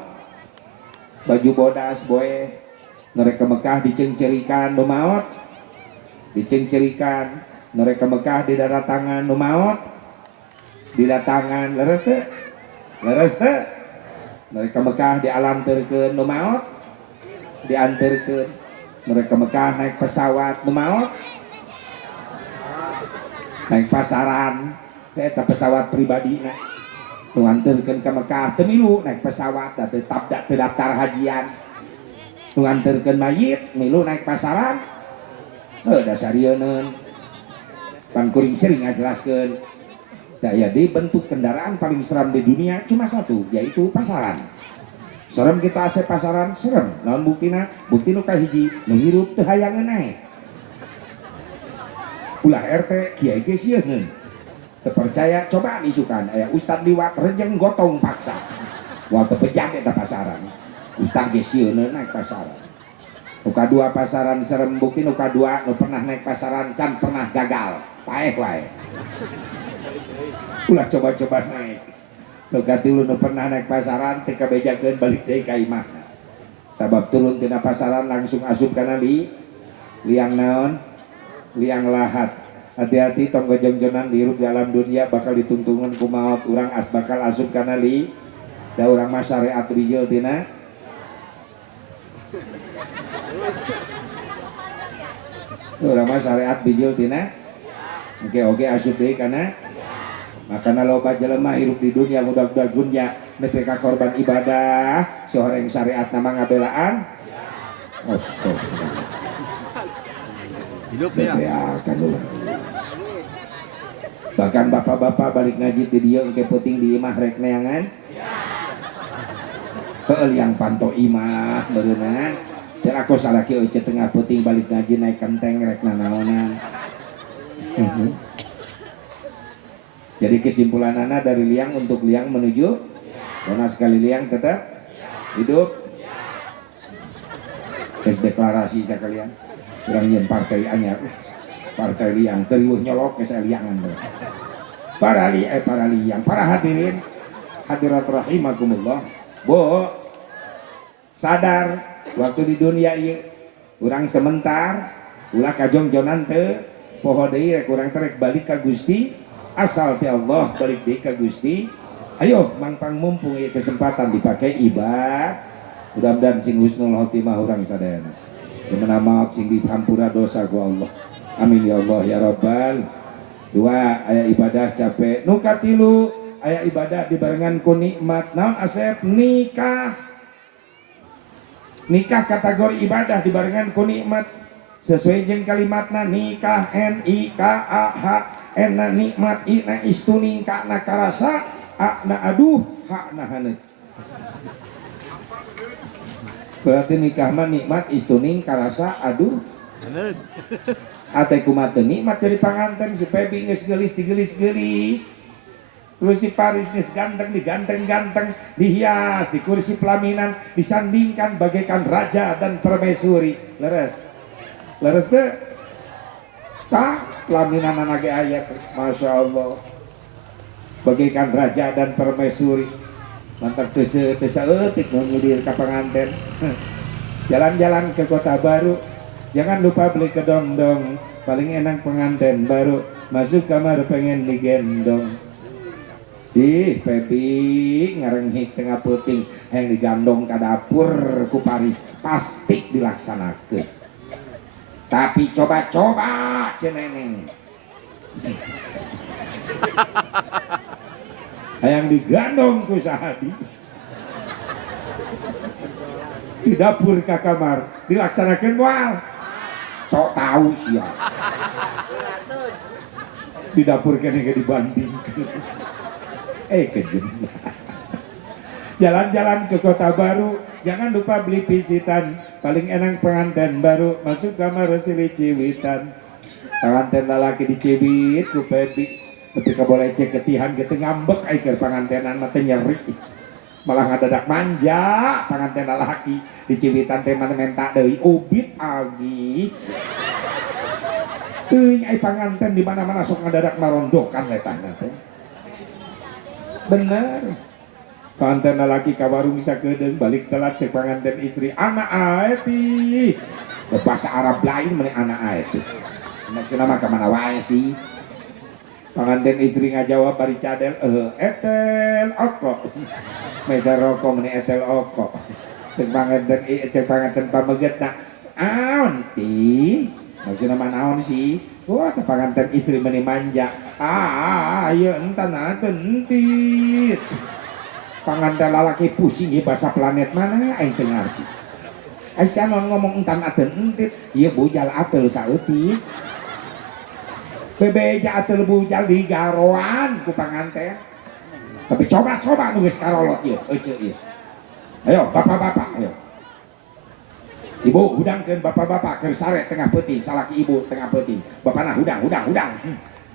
Baju bodas boe. Rek ke Mekah dicengcerikan nu maot. Dicengcerikan. Rek ke Mekah didaratangan nu maot. Didatangan leres teh? Leres teh? Mereka Mekah dialanterkeun nu maot, dianterkeun. Mereka Mekah naik pesawat nu maot, naik pasaran, eta pesawat pribadina, nu anterkeun ka Mekah teu milu naik pesawat, teu daftar hajian, nu anterkeun mayit milu naik pasaran, dasar ieuneun, pan kuring sering ngajelaskeun. Daya di bentuk kendaraan paling seram di dunia cuma satu, yaitu pasaran. Serem kita ase pasaran, serem. Naon buktina? Bukti nu kahiji, nu hirup teu hayang naik. Ulah RT kiai ge sieun. Teu percaya coba disukan aya ustad liwat rejeng gotong paksa. Wah teu bejag eta pasaran. Ustad ge sieun naik pasaran. Nu kadua pasaran serem, bukti nu kadua nu pernah naik pasaran can pernah gagal. Paeh wae. Ulah coba-coba naik. Nu katilu nu pernah naik pasaran teu kabejakeun balik deui ka imahna. Sabab turun tina pasaran langsung asup kana liang naon? Liang lahat. Hati-hati tong gojong-jonan dihirup di alam dunia bakal dituntungkeun ku maot. Urang as bakal asup kana da urang mah syariat bijil tina. Urang mah syariat bijil tina. Oke asup deui kana. Makana loba jelema hirup di dunia mudah-mudahan dunia nepi ka korban ibadah soreng syariat nama ngabelaan. Astagfirullah. Hidup ya. Bahkan bapak-bapak balik ngaji di dieu engke peuting di imah rek neangan. Heul yang panto imah beuneunan dan aku salaki euceut tengah peuting balik ngaji naik kenteng rek nanaonan. Jadi kesimpulanana dari liang untuk liang menuju karena sekali liang tetap hidup. Tes deklarasi sekalian kurang yen partai anyar partai liang teriuh nyolok ke liangan para liang para hadirin hadirat rahimakumullah. Bu sadar waktu di dunia ieu urang sementar ulah kajongjonan teu poho deui rek urang terek balik ka Gusti asal ti Allah balik deui ka Gusti. Ayo mangpang mumpung ieu kesempatan dipakai ibadah. Mudah-mudahan sing husnul khotimah urang sadayana. Dimana maut sing dihampura dosa ku Allah. Amin ya Allah ya Rabbal. Dua aya ibadah capek. Nu katilu aya ibadah dibarengan ku nikmat. Naon Asep? Nikah. Nikah kategori ibadah dibarengan ku nikmat. Sesuai jeung kalimatna nikah NIKAH na nikmat ina istuning kana karasa na aduh hakna haneut. Berarti nikah mah nikmat istuning karasa aduh ate kumaha teu nikmat dari panganten si Pebi geus geulis digelis-gelis terus si Paris geus ganteng diganteng-ganteng dihias di kursi pelaminan disandingkan bagaikan raja dan permaisuri. Leres teh tah pelaminan anak ayat Masya Allah bagaikan raja dan permaisuri. Mantap teseutik nu ngilir ka panganten. Jalan-jalan ke kota baru, jangan lupa beli kedong-dong. Paling enak penganten baru masuk kamar pengen digendong. Ih, Pebi ngarenghik tengah peuting yang digandong ke dapur ku Paris pasti dilaksanakeun. Tapi coba-coba ceneneng. Yang digandong ku sahadi di dapur ke kamar dilaksanakan wal sok tahu sia di dapur kene ke dibanding kejen. Jalan-jalan ke kota baru jangan lupa beli pisitan paling enak pengantin baru masuk kamar silih ciwitan pengantin lalaki dicibit ku Pebi ketika boleh cek ketihan gitu ngambek aikir pangantenan mata nyeri malah ngadadak manja panganten lalaki diciwitan teh mata menta deui ubit agi teuing ai panganten di mana-mana sok ngadadak marondokan letahna teh bener. Panganten lalaki ka warung sakedeung balik telat cek panganten istri anak ae ti bahasa Arab lain meneh anak ae ti maksudna mah ka mana wae sih. Panganten istri ngajawab bari cadel etel oko mesa rokok meni etel oko cek panganten pamegetna aon ti maksudna mah naon sih wah teh panganten istri meni manja ieu entan entit panganten lalaki pusing ieu bahasa planet mana aing teu ngarti asa ngomong entan entit ieu bujal ateul saeutik bebeja atul bujal di garoan ku panganten. Tapi coba nu geus karolot ieu, euceuk ieu. Ayo bapak-bapak, ayo. Ibu hudangkeun bapak-bapak keur sare tengah peuting, salaki ibu tengah peuting. Bapana hudang.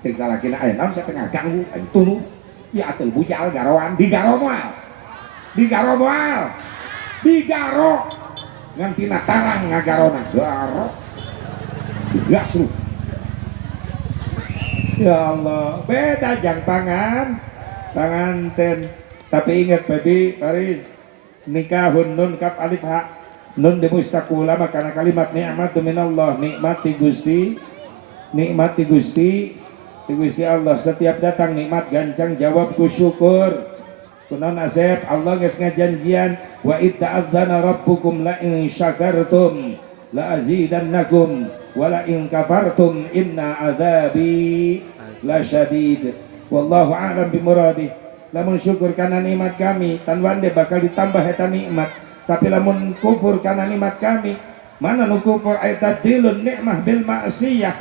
Teu salakina aya naon satengah ganggu, aya tunu. Ya atul bujal garoan di garo moal. Di garo. Ngan tina tarang ngagarona garo. Gasru. Ya Allah, beda jang panganten. Tapi ingat Pebi, Paris, nikahun nun kap alif ha nun dimustaqu ulama karena kalimat nikmat minallah, nikmati Gusti Allah. Setiap datang nikmat gancang jawab ku syukur. Kunaon Asep, Allah geus ngajanjian wa itta'adzana rabbukum la in syakartum la azidannakum wala in kafartum inna adzabi lasyadid. Wallahu a'lam bimuradi. Lamun syukur karena nikmat kami tan wande bakal ditambah eta nikmat, tapi lamun kufur karena nikmat kami mana nu kufur eta dilun nikmah bil ma'siyah.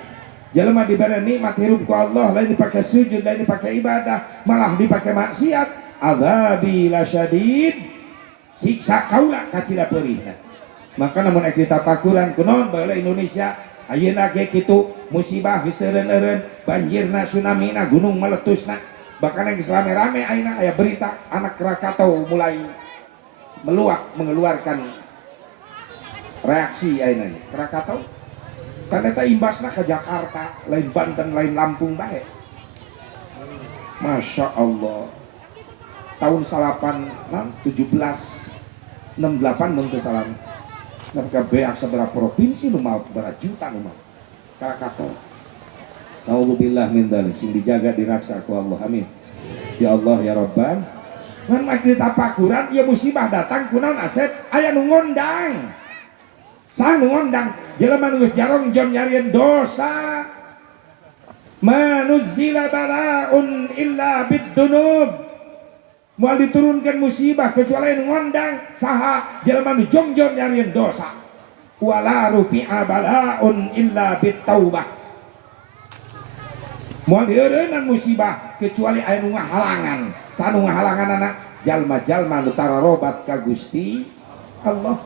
Jelema diberi nikmat hirup ku Allah lain dipakai sujud lain dipakai ibadah malah dipakai maksiat, adzabi lasyadid, siksa kaula kacila peurihna. Maka namun ek ditapakuran kunaon bae Indonesia ayeuna ge kitu musibah geus eureun-eureun banjirna tsunamina gunung meletusna bahkan yang rame-rame ayeuna aya berita anak Krakatau mulai meluap mengeluarkan reaksi ayeuna Krakatau kan eta imbasna ke Jakarta lain Banten lain Lampung bae. Masya Allah tahun 1768 mungkin salam mereka beak seberapa provinsi lu mau seberapa juta lu mau Krakatau. Nauzubillah min dzalik sing dijaga diraksa ku Allah amin ya Allah ya Rabbal ngan mak ditapakuran ya musibah datang kunaon Asep aya nu ngondang sang nu ngondang jelema nu geus jarong jam nyarieun dosa manuzzila balaun illa bid-dunub moal diturunkan musibah kecuali nu ngondang saha jelema nu jongjong nyarieun dosa wala rufi'a balaun illa bit-taubah moal dieureunnan musibah kecuali aya nu ngahalangan sanu ngahalanganna jalma-jalma nu tararobat ka Gusti Allah.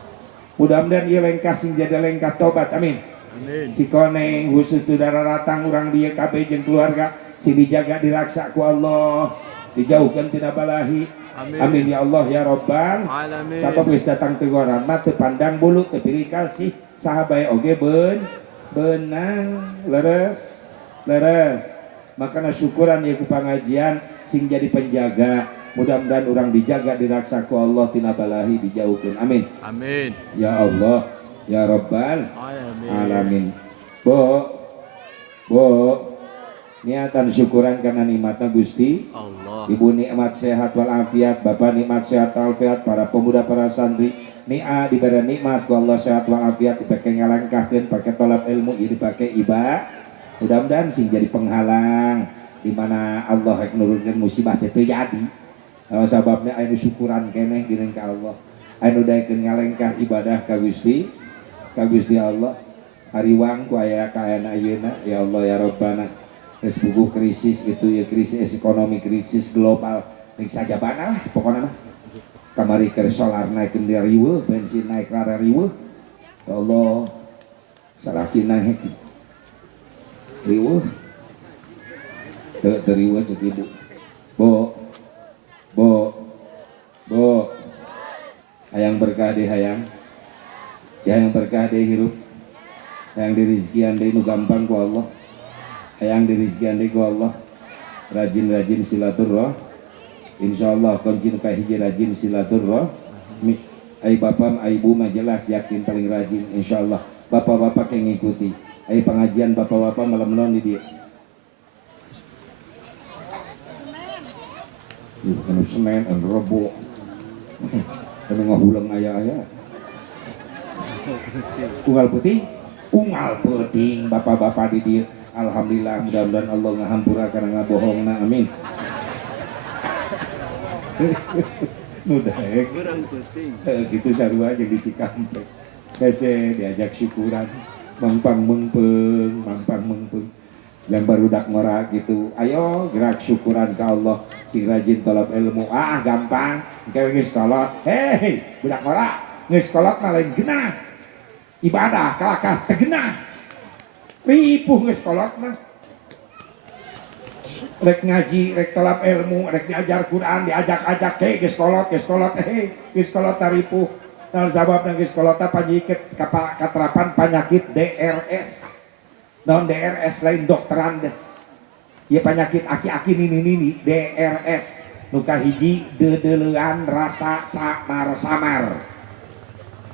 Mudah-mudahan ieu lengkah sing jadi lengkah tobat amin. Amin. Cikoneng khusus saudara ratang urang dieu kabeh jeung keluarga sing dijaga diraksa ku Allah dijauhkan tina balahi Amin. amin ya Allah ya Rabbal Alamin. sabab geus datang teu mah teu pandang bulu teu pilih kasih sahabae oge benang leres makana syukuran ya ku pangajian sing jadi penjaga mudah-mudahan orang dijaga diraksa ku Allah tina balahi dijauhkeun amin Amin. ya Allah ya Rabbal Alamin. alamin. Bo niatan syukuran karena nikmatna Gusti Allah. Ibu nikmat sehat walafiat, Bapak nikmat sehat walafiat, para pemuda para santri nia diberi nikmat ku Allah sehat walafiat dipakai ngalangkahkeun pakai tolak ilmu dipakai ibadah. Mudah-mudahan sing jadi penghalang di mana Allah rek nurunkeun musibah teh teu jadi. Sababna anu syukuran keneh dina ka Allah. Anu daekeun ngalengkah ibadah ka Gusti Allah. Hariwang ku aya kaayana ayeuna ya Allah ya Rabbana. Geus bubuh krisis itu ya krisis ekonomi krisis global ning sajabana lah pokona mah. Kamari keur solar naikeun dia riweuh, bensin naik rara riweuh. Ya Allah. Salakina hek riweuh riweuh cek ibu bo hayang berkah deh hayang berkah deh hirup hayang dirizkian deh nu gampang ku Allah hayang dirizkian deh ku Allah rajin silaturah insyaallah kunci nu kahiji rajin silaturah ai bapak ai ibu mah jelas yakin paling rajin insyaallah bapak-bapak yang ngikuti ai pengajian bapak-bapak malam non di dia anu Senin anu Rebo anu ngahulang aya-aya unggal puting bapak-bapak di dia alhamdulillah mudah-mudahan Allah ngahampura karena ngabohongna amin nu daek Kurang penting. gitu sarua jeung di Cikampek hese diajak syukuran mampang mengpeung yang barudak ngora gitu ayo gerak syukuran ke Allah sing rajin tolab ilmu gampang engke geus kolot hei budak ngora geus kolot mah lain genah ibadah kalakah teu genah ripuh geus kolot mah rek ngaji rek tolab ilmu rek diajar Quran diajak-ajak ke geus kolot hei geus kolot taripuh nah sabab nang geus kolot panyikeun katerapan penyakit DRS non DRS lain dokter Andes ya penyakit aki-aki nini DRS nuka hiji dedelean rasa samar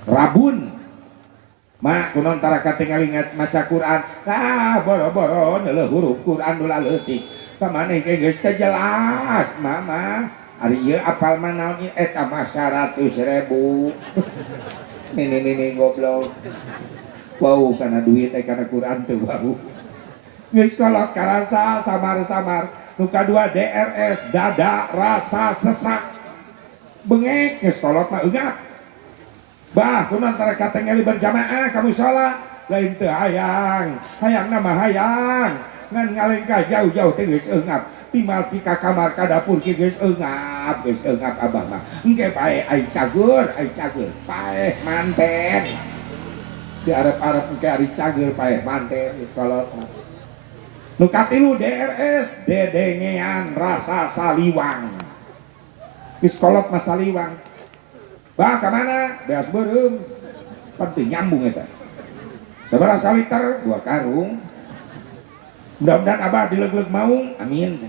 rabun mak kunon tara katingali maca Quran boro-boro neuleuk huruf Quran ulah leutik kamane ge geus teh jelas mama ari ieu apal mah naon eta mah 100.000 ini goblok wow karena duit karena Quran tuh wow geus kolot karasa samar-samar nu kadua DRS dada rasa sesak bengek geus kolot mah eungap bah kunaon tara katingali berjamaah kamu salat lain teu hayang nama hayang ngan ngalengkah jauh-jauh teh geus eungap timal di ka kamar ka dapur ki geus eungap abah mah engke bae ai cager paeh manten di arep-arep engke ari cager paeh manten geus kolot mah nu katilu DRS dedengean rasa saliwang geus kolot mah saliwang bah ka mana beas beureum penting nyambung eta sabaraha liter 2 karung mudah-mudahan abah dileg-leg maung amin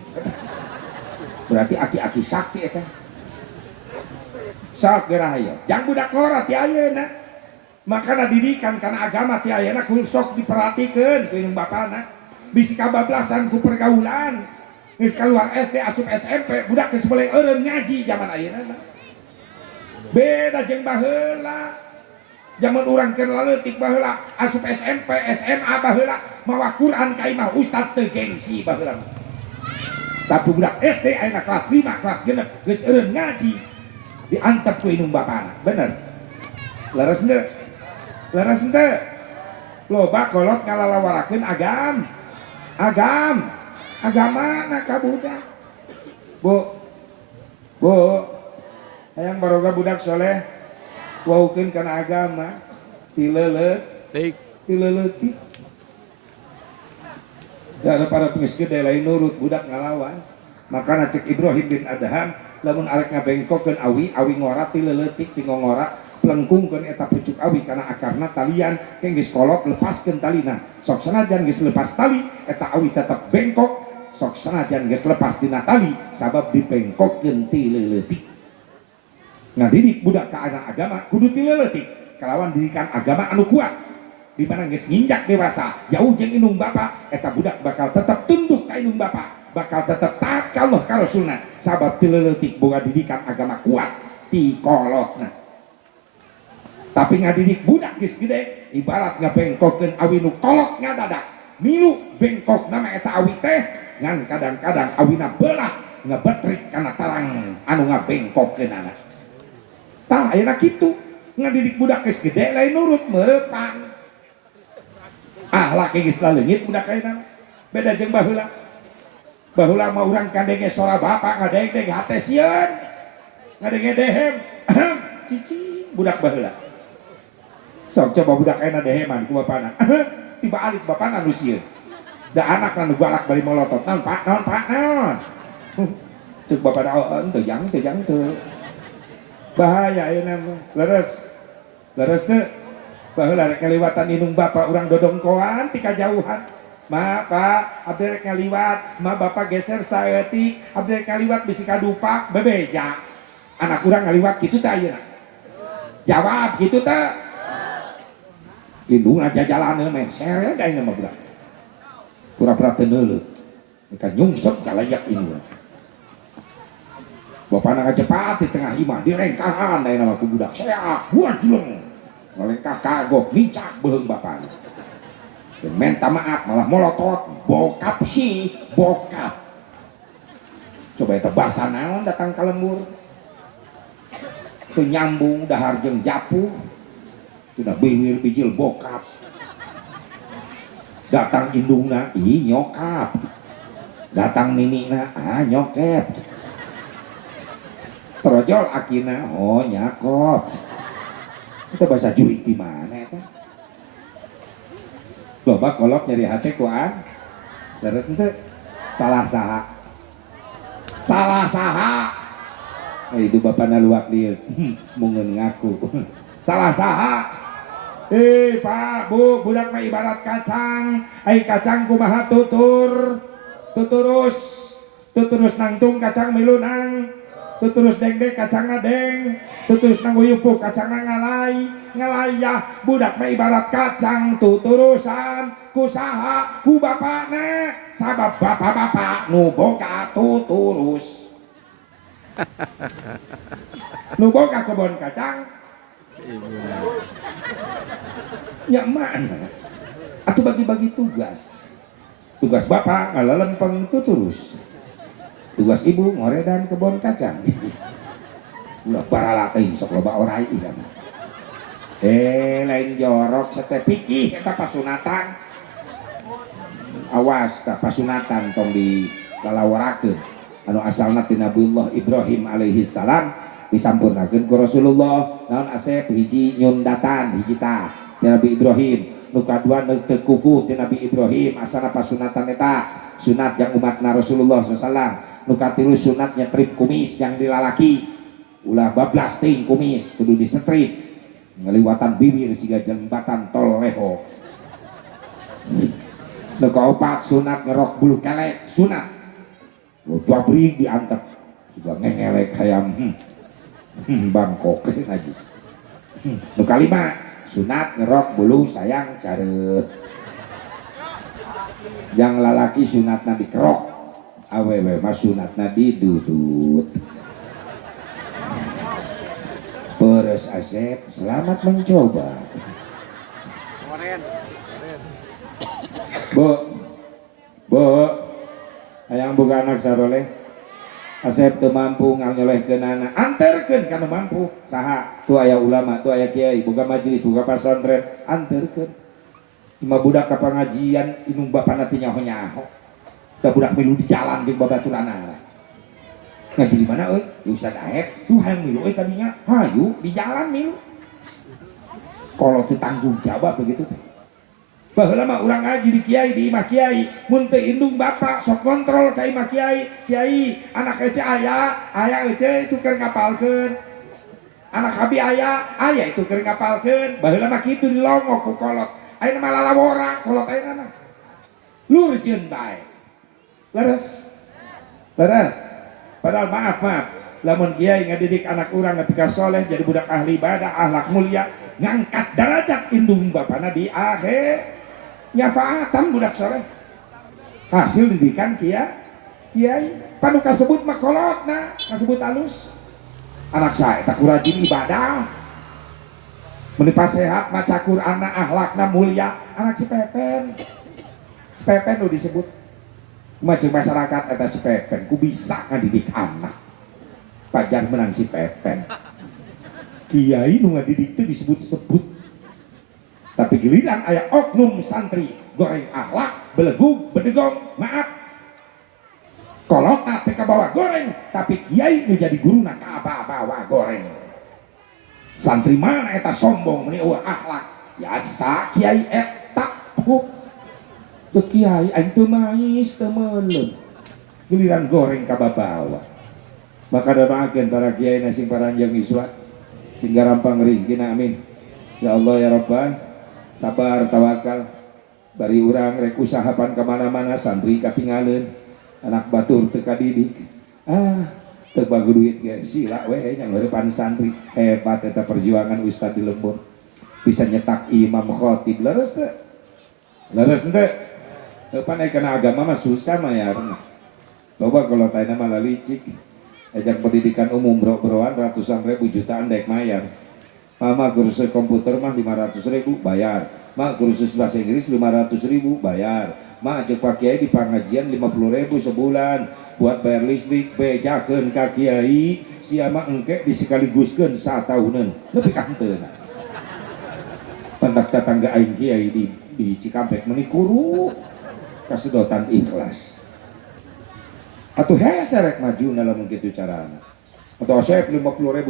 berarti aki-aki sakti eta sok gerahaya jang budak ngora ti ayeuna makana didikan kana agama ti ayeuna kudu sok diperhatikeun ku indung bapana bisi kabablasan ku pergaulan geus kaluar SD asup SMP budak geus boleh eureun ngaji zaman ayeuna beda jeung baheula zaman urang keur leutik baheula asup SMP SMA baheula mawa Quran ka imah ustad teu gengsi baheula tapi budak SD ayeuna kelas 5 kelas 6 geus eureun ngaji diantep ku indung bapana bener leres henteu loba kolot ngalalawarakeun agama ka budak bu hayang baroga budak soleh waukeun kana agama tileleutik da ada para pengis gede lain nurut budak ngalawan makana cek Ibrahim bin Adham lamun arek ngabengkokeun awi ngora tileleutik tingongora plengkungkeun eta pucuk awi kana akarna talian ke geus kolot lepaskeun talina sok sanajan geus lepas tali eta awi tetep bengkok sok sanajan geus lepas tina tali sabab dibengkokkeun tileleutik ngadidik budak ka anak agama kudu tileleutik kalawan didikan agama anu kuat di mana geus nginjak dewasa jauh jeung indung bapa eta budak bakal tetap tunduk ka indung bapa bakal tetap taat ka Allah ka Rasulna sabab tileleutik boga didikan agama kuat ti kolotna tapi ngadidik budak geus gede ibarat ngabengkokkeun awi nu kolot ngadadak milu bengkok nama eta awi teh ngan kadang-kadang awina belah ngebetrik kana tarang anu ngabengkokkeun anak tah ayeuna kitu ngadidik budak geus gede lain nurut meureupan ahlak geus laleungit budak ayeuna beda jeung baheula mah urang kandenge sora bapa ngadeng hate sieun ngadenge dehem cici budak baheula sok coba budak ayeuna deheman ku bapana tiba alik bapana nu sieun da anak nu galak bari molotot naon pak ceuk bapana teu jang teu bahaya ayeuna leres teu baheula rek ngaliwatan indung bapa urang dodongkoan ti kajauhan ma pak abdi rek ngaliwat ma bapa geser saeutik abdi rek ngaliwat bisi kadupak bebeja anak urang ngaliwat kitu teh ayeuna jawab kitu teh indungna jajalaneun men sere da ayeuna mah budak pura-pura teu neuleut ka nyungsep ka layak ini bapana ngacepat di tengah imah direngkahan ayeuna mah ku budak seak wajleng ngalengkah kagok nincak beuheung bapana minta maaf malah molotot bokap coba eta bahasa naon datang ka lembur teu nyambung dahar jeung japu teu beuwir bijil bokap datang indungna ih nyokap datang ninina nyokep terojol akina oh nyakop itu bahasa jurik di mana eta loba kolot nyari hati kuan terus ente salah saha itu bapak naluak dia mungen ngaku salah saha pak bu budak mah ibarat kacang kacang kumaha tuturus nangtung kacang milunang tuturus deng kacang deng tuturus nang uyupuk kacang ngalayah budak mah ibarat kacang tuturusan kusaha ku bapana sabab bapak nu boga tuturus nu boga kebon kacang ya mana atuh bagi-bagi tugas bapak ngalalempeng tuturus tugas ibu ngoredan kebon kacang ulah parala teuing sok loba orai ieu lain jorok sate pikih eta pasunatan awas tah pasunatan tong di lalawarakeun anu asalna ti Nabiullah Ibrahim alaihi salam disampurnakeun ku Rasulullah. Naon Asep hiji nyundatan hiji tah ti Nabi Ibrahim, nu kadua teu kuku ti Nabi Ibrahim asana pasunatan eta sunat yang umatna Rasulullah SAW. Nu katilu sunat nyetrip kumis yang dilalaki ulah bablas ting kumis kudu disetrip ngaliwatan bibir siga jembatan tol leho. Nu kaopat sunat ngerok bulu kelek sunat jabrik diantep juga ngengelek hayam Bangkok najis. Nu kalima sunat ngerok bulu sayang careuh. Yang lalaki sunatna dikerok, awewe mah sunatna didudut. Peres Asep, selamat mencoba. Bu, hayang boga anak saroleh. Asep teu mampu nganyolehkeun anak, anterkeun kana mampu. Saha? Tu aya ulama, tu aya kiai, boga majelis, boga pasantren, anterkeun. Ima budak ka pangajian inung bapana teh nyaho-nyaho. Da budak milu di jalan jeung babaturanna. Ngaji di mana euy? Di Ustaz Aep. Tuh hayang milu euy kadinya. Hayu di jalan milu. Kalau teu tanggung jawab begitu teh. Baheula mah urang ngaji di kiai di imah kiai, mun teu indung bapak sok kontrol ka imah kiai. Kiai, anak ece aya ece itu keur ngapalkeun. Anak abi aya itu keur ngapalkeun. Baheula mah kitu dilongok ku kolot. Ayeuna mah lalawora kolot ayeuna mah. Lurjeun bae. Leres. Padahal maaf, lamun kiai ngadidik anak urang nepi ka soleh jadi budak ahli ibadah, akhlak mulia, ngangkat derajat indung bapana di akhir. Nyafaatan budak soleh hasil didikan kiai panu kasebut mah kolotna kasebut alus anak saya tak kurajin ibadah menipa sehat maca Qur'anna akhlakna mulia anak si Pepen udah disebut macam masyarakat eta si Pepen ku bisa ngadidik anak pajar menang si Pepen kiai nu ngadidik itu disebut-sebut. Tapi giliran aya oknum santri goreng akhlak, belegug, bedegong, maaf. Kolotna teh kabawa goreng, tapi kiai nu jadi guruna kabawa goreng. Santri mana eta sombong meni eueuh akhlak. Biasa kiai eta teu kiai aing teu mais teu meuleuh. Giliran goreng kabawa. Maka doakeun para kiai na sing paranjang iswa sehingga rampang rezekina amin. Ya Allah ya Rabbana sabar tawakal bari urang rek usahapan kemana-mana santri katinggalin anak batur teu kadidik teu bagu duit ge sila we nya ngeurepan santri hebat eta perjuangan ustad di lembur bisa nyetak imam khatib leres teu pan kana agama mah susah mah ya loba kalau tayna mah licik ajak pendidikan umum bro-broan ratusan ribu jutaan dek mayar. Mama kursus komputer mah 500.000 bayar. Ma kursus bahasa Inggris 500.000 bayar. Ma ajak Pak Kiai di pengajian 50.000 sebulan buat bayar listrik bejakeun ka Kiai sia mah engke disekaliguskeun satahunan leuwih kanteun. Pendak tetangga aing Kiai di Cikampek meuni kuru kasedotan ikhlas. Atuh hese rek maju dalam kitu carana. Atau saya 50.000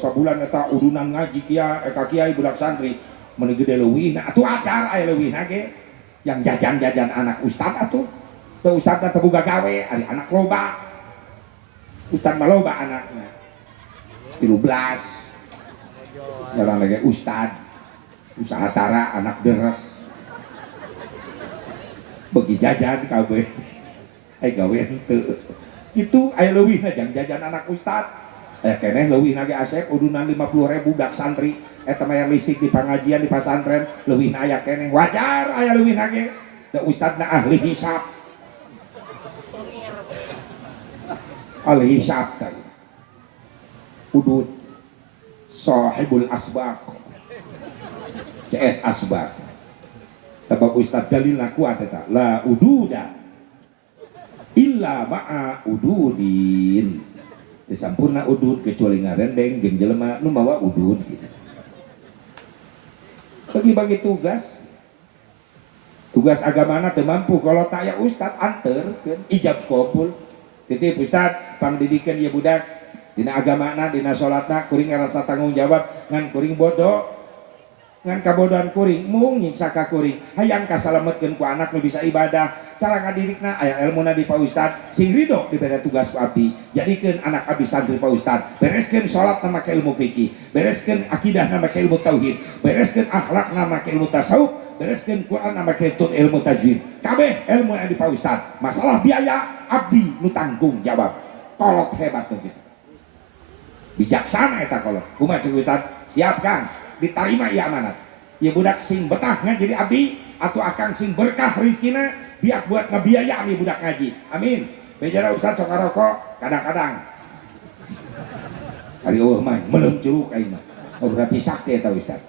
sabulan eta udunan ngaji kiai budak santri meuni gede leuwih atuh acar aya leuwih ge yang jajan-jajan anak ustad atuh teu ustadna teu boga gawe ari anak loba ustad mah loba anakna 13 jalan lagi ustad usaha tara anak deres bagi jajan kabeh gawe teu itu aya leuwihna jang jajan anak ustad. Keneh leuwih nage Asep udunan 50.000 dak santri eta mayar listrik di pengajian di pasantren leuwih aya keneh wajar aya leuwih nage da ustadna ahli hisab teh udud sahibul asbaq CS asbaq sebab ustad dalilna kuat eta la ududa illa ma'a ududin disampurna udud kecuali ngarendeng jeung jelema nu mawa udud gitu. Bagi-bagi tugas tugas agamana teu mampu kalau tak ya ustad anter ijab kabul titip ustad pangdidikan ieu budak dina agamana dina salatna kuring ngarasa tanggung jawab ngan kuring bodoh ngan kabodohan kuring mung nyiksa ka kuring hayang kasalametkeun ku anak nu bisa ibadah cara ngadirikna aya elmuna di Pak Ustad sing ridho dibere tugas ku abdi jadikeun anak abdi santri Pak Ustad bereskeun salat na make ilmu fikih bereskeun akidah na make ilmu tauhid bereskeun akhlak na make ilmu tasawuf bereskeun Quran na make ilmu tajwid kabeh ilmu anu di Pak Ustad masalah biaya abdi nu tanggung jawab kolot hebat tuh gitu bijaksana eta kolot kumaha cek Ustad siap Kang diterima ieu amanat ieu budak sing betah ngaji di abdi atau akang sing berkah rezekina biak buat ngebiaya ami budak ngaji amin bejana Ustad sok rokok kadang-kadang hari eueuh mah meuleum curug aing mah oh berarti sakti eta Ustad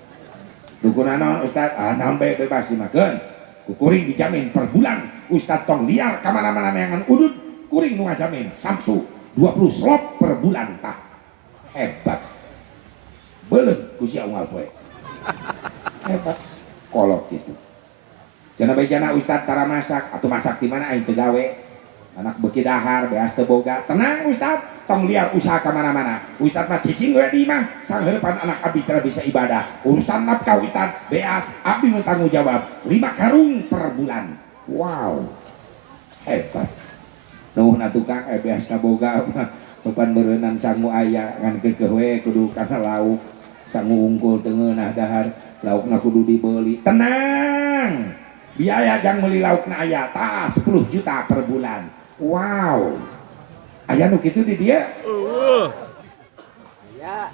dukuna naon Ustad naon bae bebas dimakeun ku kuring dijamin per bulan Ustad tong liar ka mana-mana neangan udud kuring nu ngajamin samsu 20 slot per bulan tah hebat beuleum ku sia unggal poe hebat kolot gitu cenah bejana Ustad tara masak atau masak di mana aing teu gawe anak beuki dahar beas teu boga tenang Ustad tong liar usaha ka mana-mana Ustad mah cicing we di imah sangheurepan anak abdi cara bisa ibadah urusan nafkah Ustad beas abdi nu tanggung jawab 5 karung per bulan wow hebat nuhun tukang beas boga beban berenang sangu aya ngan keukeuh we kudu kana lauk sangu unggul teu ngeunah dahar laukna kudu dibeli tenang biaya jang meuli laukna aya tah 10 juta per bulan wow aya nu kitu di dieu Ya.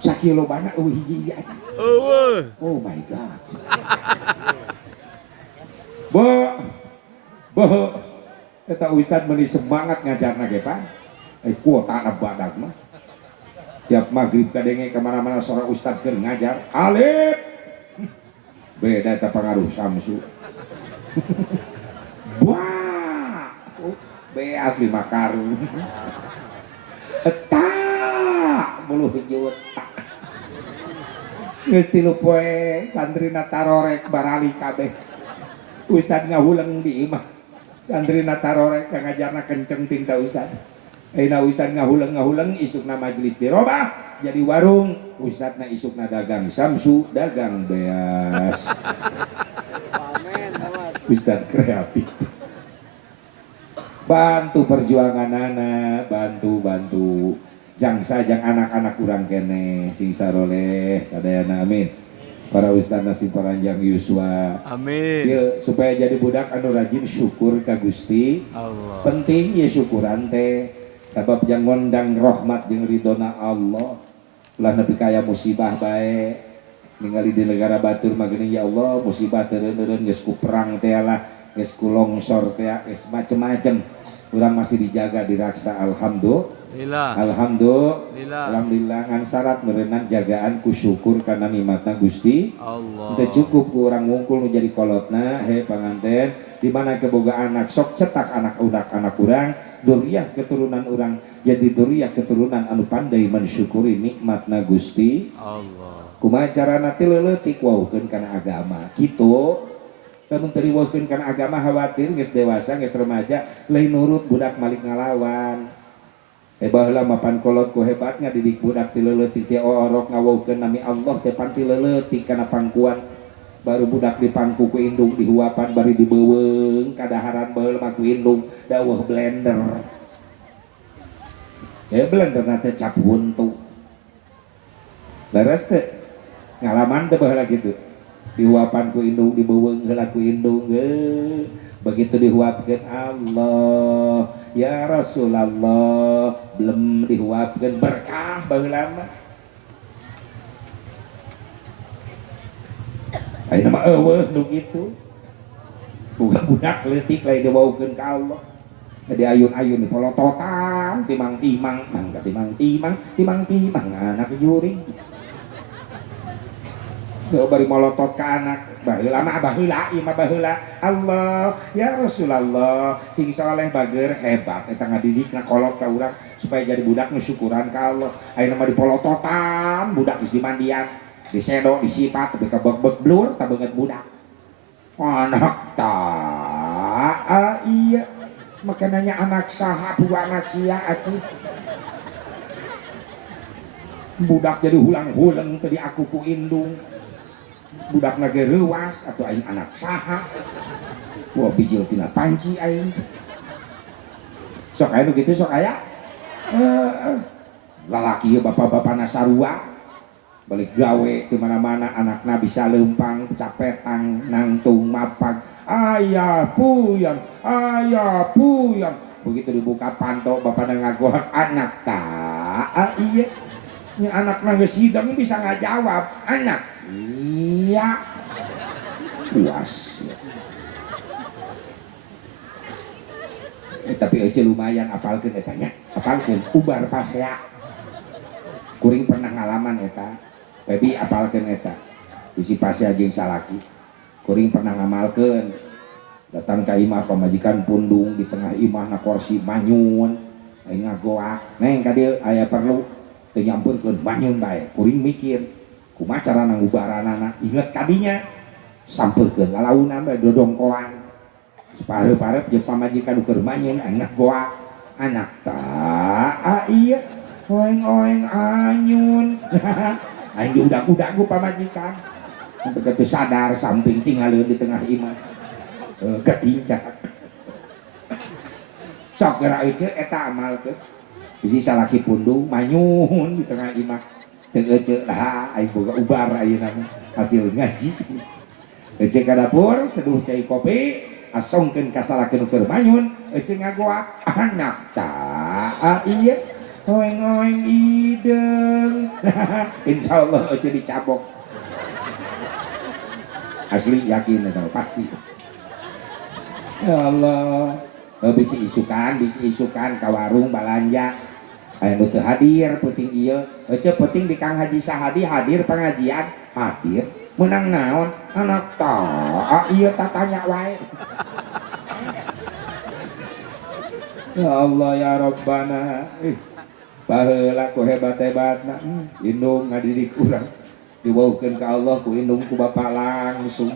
sakilobana hiji-hiji aja oh my god bo eta ustad meuni semangat ngajarna ge Pak kuota na badag mah tiap maghrib kadenge kemana-mana seorang ustad keur ngajar alif beda eta pangaruh samsu wah beas 5 karung eta buluh juta geus 3 poe santrina tarorek barali kabeh ustad ngahuleung di imah santrina tarorek ka ngajarna kenceng tinta ustad ayeuna ustad ngahuleung isukna majelis dirobah jadi warung ustadna isukna dagang samsu dagang beas Amin. ustad kreatif bantu perjuangan anak bantu jang sajang anak-anak kurang kene sing saroleh sadayana amin para ustad nasib paranjang yuswa Amin. ya, supaya jadi budak anu rajin syukur ka Gusti Allah. penting ya syukuran teh sabab jang ngondang rahmat jeung ridona Allah ulah nepi kaya musibah bae ningali di negara batur mah geuning ya Allah musibah teureun-teureun geus ku perang teh lah geus ku longsor teh geus macem-macem urang masih dijaga diraksa alhamdulillah alhamdulillah ngan syarat meureunna jagaan ku syukur kana nikmatna Gusti Allah. teu cukup ku urang ngungkul nu jadi kolotna he panganten di mana keboga anak sok cetak anak urang duriyah keturunan urang jadi duriyah keturunan anu pandai mensyukuri nikmatna Gusti Allah. kumaha carana teh leuleutik waukeun kana agama kitu lamun teu diwaukeun kana agama khawatir geus dewasa geus remaja lain nurut budak malik ngalawan baheula mapan kolot ku hebatnya didik budak ti leuleutik ti orok ngawaukeun nami Allah teh pan ti leuleutik kana pangkuan baru budak dipangku ku indung dihuapan bari dibeuweung kadaharan baheula mah ku indung dawuh blender blender na teh cap huntu leres teh ngalaman teh baheula kitu dihuapan ku indung dibeuweung heula ku indung begitu dihuapkeun Allah ya Rasulullah belum dihuapkeun berkah baheula mah ayeuna mah eueuh nu kitu budak leutik lain dibaweukeun ka Allah di ayun-ayun dipolototan timang-timang mangga timang-timang anak juring bari molotot ka anak baheula mah baheula ieu mah baheula Allah ya Rasulullah sing saleh bager hebat eta ngadidikna kolot ka urang supaya jadi budak nu syukuran ka Allah ayeuna mah dipolototan budak geus dimandian disedo disipat tapi kabeg-beg blur tabeungeut budak anak iya makanannya anak saha dua anak sia aci budak jadi hulang-hulang tadi aku ku indung budak nage rewas atau aing anak saha wah bijil tina panci aing sok aya nu kitu sok aya lalaki bapak-bapak nasarua balik gawe ke mana-mana anakna bisa lempang capetang nangtung mapag ayah puyang begitu dibuka panto bapak ngagohak anak iya ini anakna geus sidang bisa ngajawab anak iya puas tapi aja lumayan apalkeun eta nya apalkeun ubar pasea kuring pernah ngalaman eta Pebi apalkeun eta bisi pasea jeung salaki kuring pernah ngamalkeun datang ka imah pamajikan pundung di tengah imahna kursi manyun aing ngagoak neng ka dieu aya perlu teu nyampeurkeun manyun bae kuring mikir kumaha carana ngubaranana inget kadinya sampeurkeun lalauna bae dodongkoan pareup-pareup jeung pamajikan keur manyun aing ngagoak anak iya oeng-oeng anyun aing diudag-udag ku pamajikan begitu sadar samping tinggalin di tengah imah ketincak sok geura ece eta amal ke bisi salaki pundung manyun di tengah imah ceuk ece dah aing boga ubar ayeuna hasil ngaji ece ka dapur seduh cai kopi asongkeun ka salakeun keur manyun ece ngagoak anak iya oeng-oeng ideng insyaallah ece dicabok asli yakin eta pasti ya Allah bisi isukan ka warung balanja aya nu teu hadir penting ieu ece penting di Kang Haji Sahadi hadir pengajian hadir menang naon anak ieu tatanya wae ya Allah ya Rabbana baheula ku hebat-hebatna indung ngadidik urang diwaukeun ka Allah ku indung ku Bapa langsung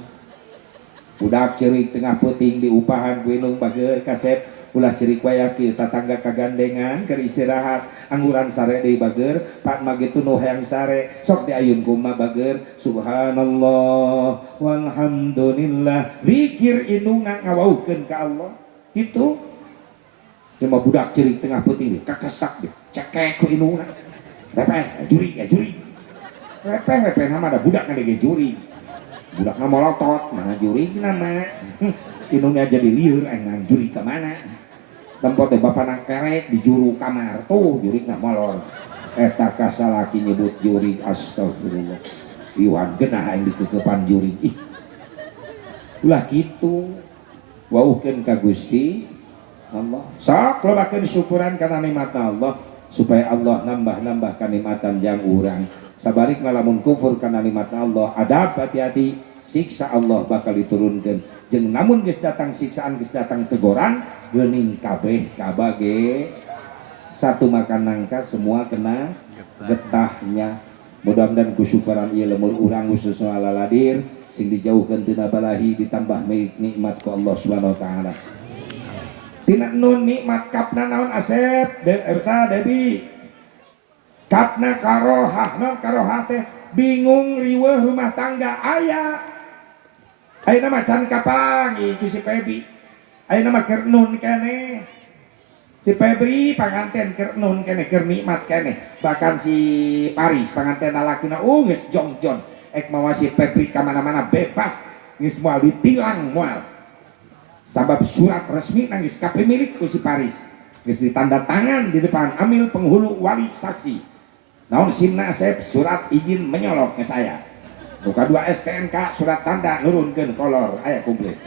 budak ceurik tengah peuting diupahan ku indung bageur kasep ulah ceurik waya kieu tatangga kagandengan keur istirahat angguran sare deui bageur pak magetu nu hayang sare sok diayun kumaha bageur subhanallah walhamdulillah zikir indungna ngawaukeun ka Allah kitu cuma budak ceurik tengah peuting kakesak cekek ku indungna repeh juri repeh nama ada budak ngadege juri budak nama molotot mana juri nama indungnya jadi liur engang juri kemana tempat bapak nak kerek di juru kamar tuh juri nak molor eta kasalaki nyebut juri astagfirullah iwan genah yang dikekepan juri ulah gitu waukeun ka Gusti Allah sok lobakeun syukuran kana nikmatna Allah supaya Allah nambah kanikmatan jang urang sabalik ngalamun kufur kana nikmatna Allah adab hati-hati siksa Allah bakal diturunkeun jeung namun geus datang siksaan geus datang teguran geuning kabeh kabage satu makan nangka semua kena getahnya mudah-mudahan kusyukuran ieu lemur urang khususna alaladir sing dijauhkeun tina balahi ditambah nikmat ku Allah Subhanahu wa taala tina nun nikmat kapna naon Asep eta Debi kapna karohah non karohah teh bingung riweuh rumah tangga aya nama can kapangi ku si Pebi nama keur nun kene si Febri panganten keur nun kene keur nikmat kene bahkan si Paris panganten lalakina geus jongjon ek mawa si Febri ka mana-mana bebas geus moal ditilang moal sabab surat resmi nangis ka pemilik ku si Paris geus ditanda tangan di depan amil penghulu wali saksi naon simna Asep surat izin menyolok ke saya buka 2 STNK surat tanda nurunkeun kolor aya komplit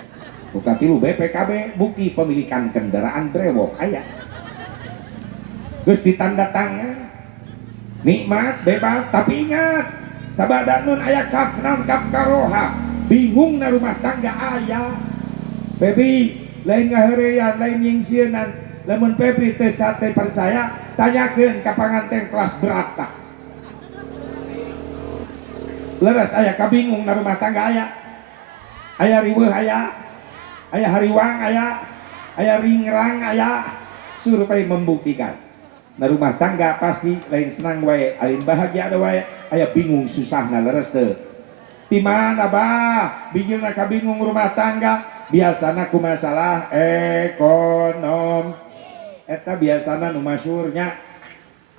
buka 3 BPKB bukti pemilikan kendaraan brewok aya geus ditanda tangan nikmat bebas tapi ingat sabada nun aya kaf naon kaf karoha bingung na rumah tangga aya Pebi lain ngaheureyan lain nyingsieunan lamun Pebi teh sate percaya tanyakeun ka panganten kelas berat tah leres aya kabingung na rumah tangga aya aya riweuh aya hariwang aya ringrang aya survei membuktikan na rumah tangga pasti lain senang wae lain bahagia ada wae aya bingung susahna leres teu di mana bah bijilna kabingung rumah tangga biasana ku masalah ekonom eta biasana nu masyhurnya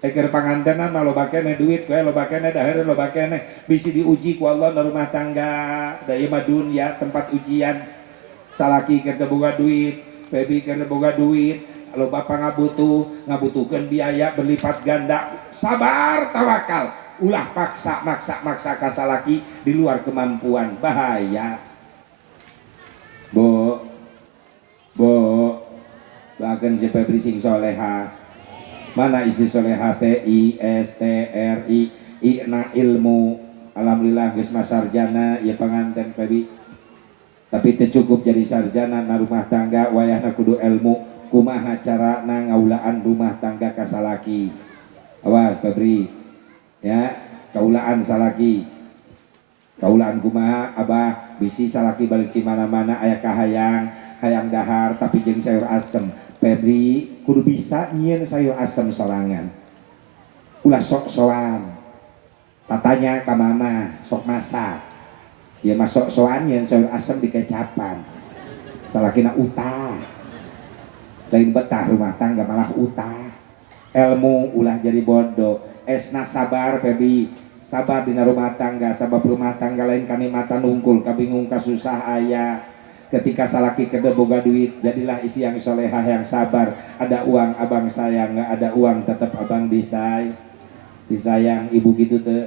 eker pangantenan mah loba keneh duit kowe loba keneh dahareun loba keneh bisi diuji ku Allah na rumah tangga da ieu mah dunya tempat ujian salaki keur teu boga duit pebi keur teu boga duit loba ngabutuhkeun biaya berlipat ganda sabar tawakal ulah paksa maksa ka salaki di luar kemampuan bahaya bo bahkan si Febri sing soleha mana isi soleha TISTRI ina ilmu alhamdulillah geus sarjana ya panganten Febri tapi teu cukup jadi sarjana na rumah tangga wayahna kudu ilmu kumaha carana ngaulaan rumah tangga ka salaki awas Febri ya kaulaan salaki kaulaan kumaha abah bisi salaki balik di mana-mana aya hayang dahar tapi jeung sayur asem Febri kudu bisa nyieun sayur asem sorangan ulah sok-sokan tatanya ka mama sok masak ya masuk soan nyieun sayur asem di kecapan salakina utah lain betah rumah tangga malah utah ilmu ulah jadi bodoh esna sabar Febri sabar dina rumah tangga sabab rumah tangga lain kanikmatan unggul kabingung kasusah aya ketika salaki kede boga duit jadilah isi yang solehah yang sabar ada uang abang sayang nggak ada uang tetap abang disayang ibu gitu tuh